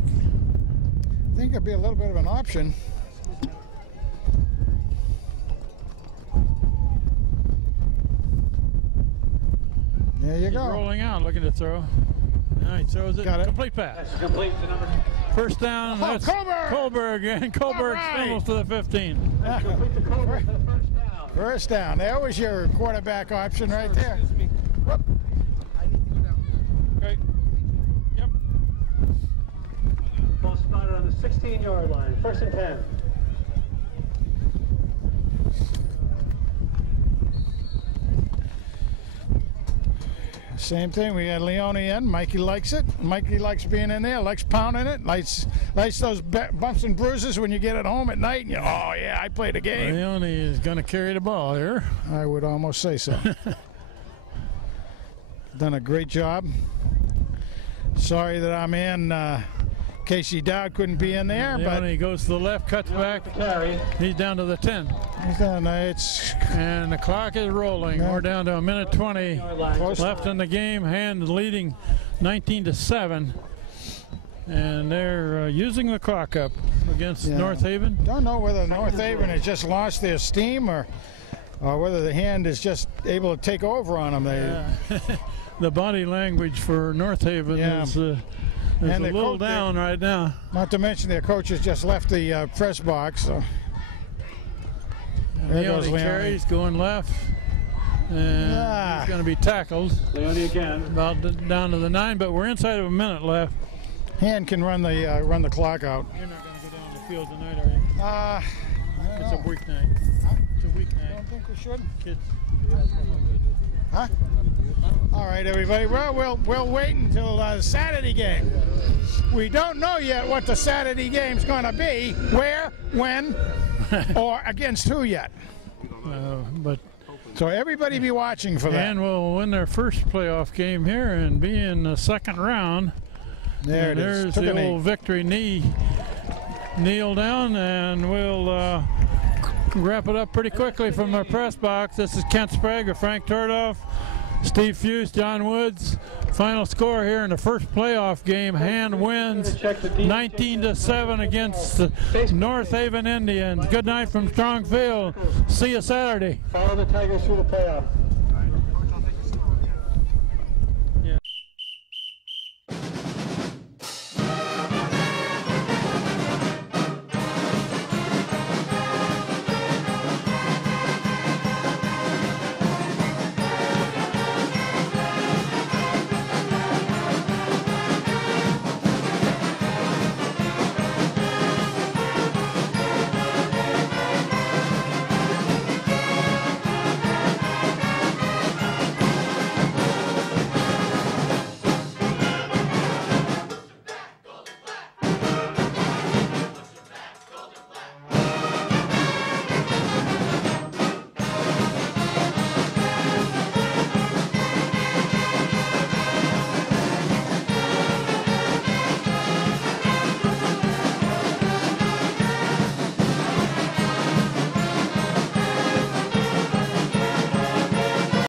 I think it'd be a little bit of an option. There you go. Rolling out, looking to throw. Now he throws it. Got it. Complete pass. That's complete to number. First down. Oh, That's Kohlberg! Kohlberg, and Kohlberg right. stumbles to the 15. Complete to Colbert for the first down. First down. There was your quarterback option right there. Excuse me. Whoop. I need to go down. Great. Yep. Ball spotted on the 16-yard line. 1st and 10. Same thing. We got Leone in. Mikey likes it. Mikey likes being in there. Likes pounding it. Likes those bumps and bruises when you get it home at night. And you, oh yeah, I played a game. Leone is going to carry the ball here. I would almost say so. Done a great job. Sorry that our man Casey Dowd couldn't be in there, Leone but goes to the left, cuts back. Carry. He's down to the 10. he's done. It's And the clock is rolling. Yeah. We're down to 1:20 close. left in the game. Hand leading 19-7. And they're using the clock up against Yeah. North Haven. Don't know whether North Haven has just lost their steam or whether the hand is just able to take over on them. The body language for North Haven Yeah. is a And the little coach- down right now. Not to mention their coaches just left the press box. So. There goes Leone Leone. carries, going left. And Yeah. he's going to be tackled Leone again. about down to the 9, but we're inside of a minute left. Hand can run the clock out. You're not going to go down the field tonight, are you? I It's a don't know. weeknight. It's a weeknight. Don't think we should. Kids. Huh? All right, everybody. Well, we'll wait until the Saturday game. We don't know yet what the Saturday game's going to be, where, when, or against who yet. But So everybody be watching for that. and will win their first playoff game here and be in the 2nd round. There And it is. there's Took a the knee. old victory kneel down, and we'll wrap it up pretty quickly from our press box. This is Kent Sprague of Frank Tordoff, Steve Fuse, John Woods. Final score here in the first playoff game. Hand wins 19-7 against the North Haven Indians. Good night from Strong Field. See you Saturday. Follow the Tigers through the playoff.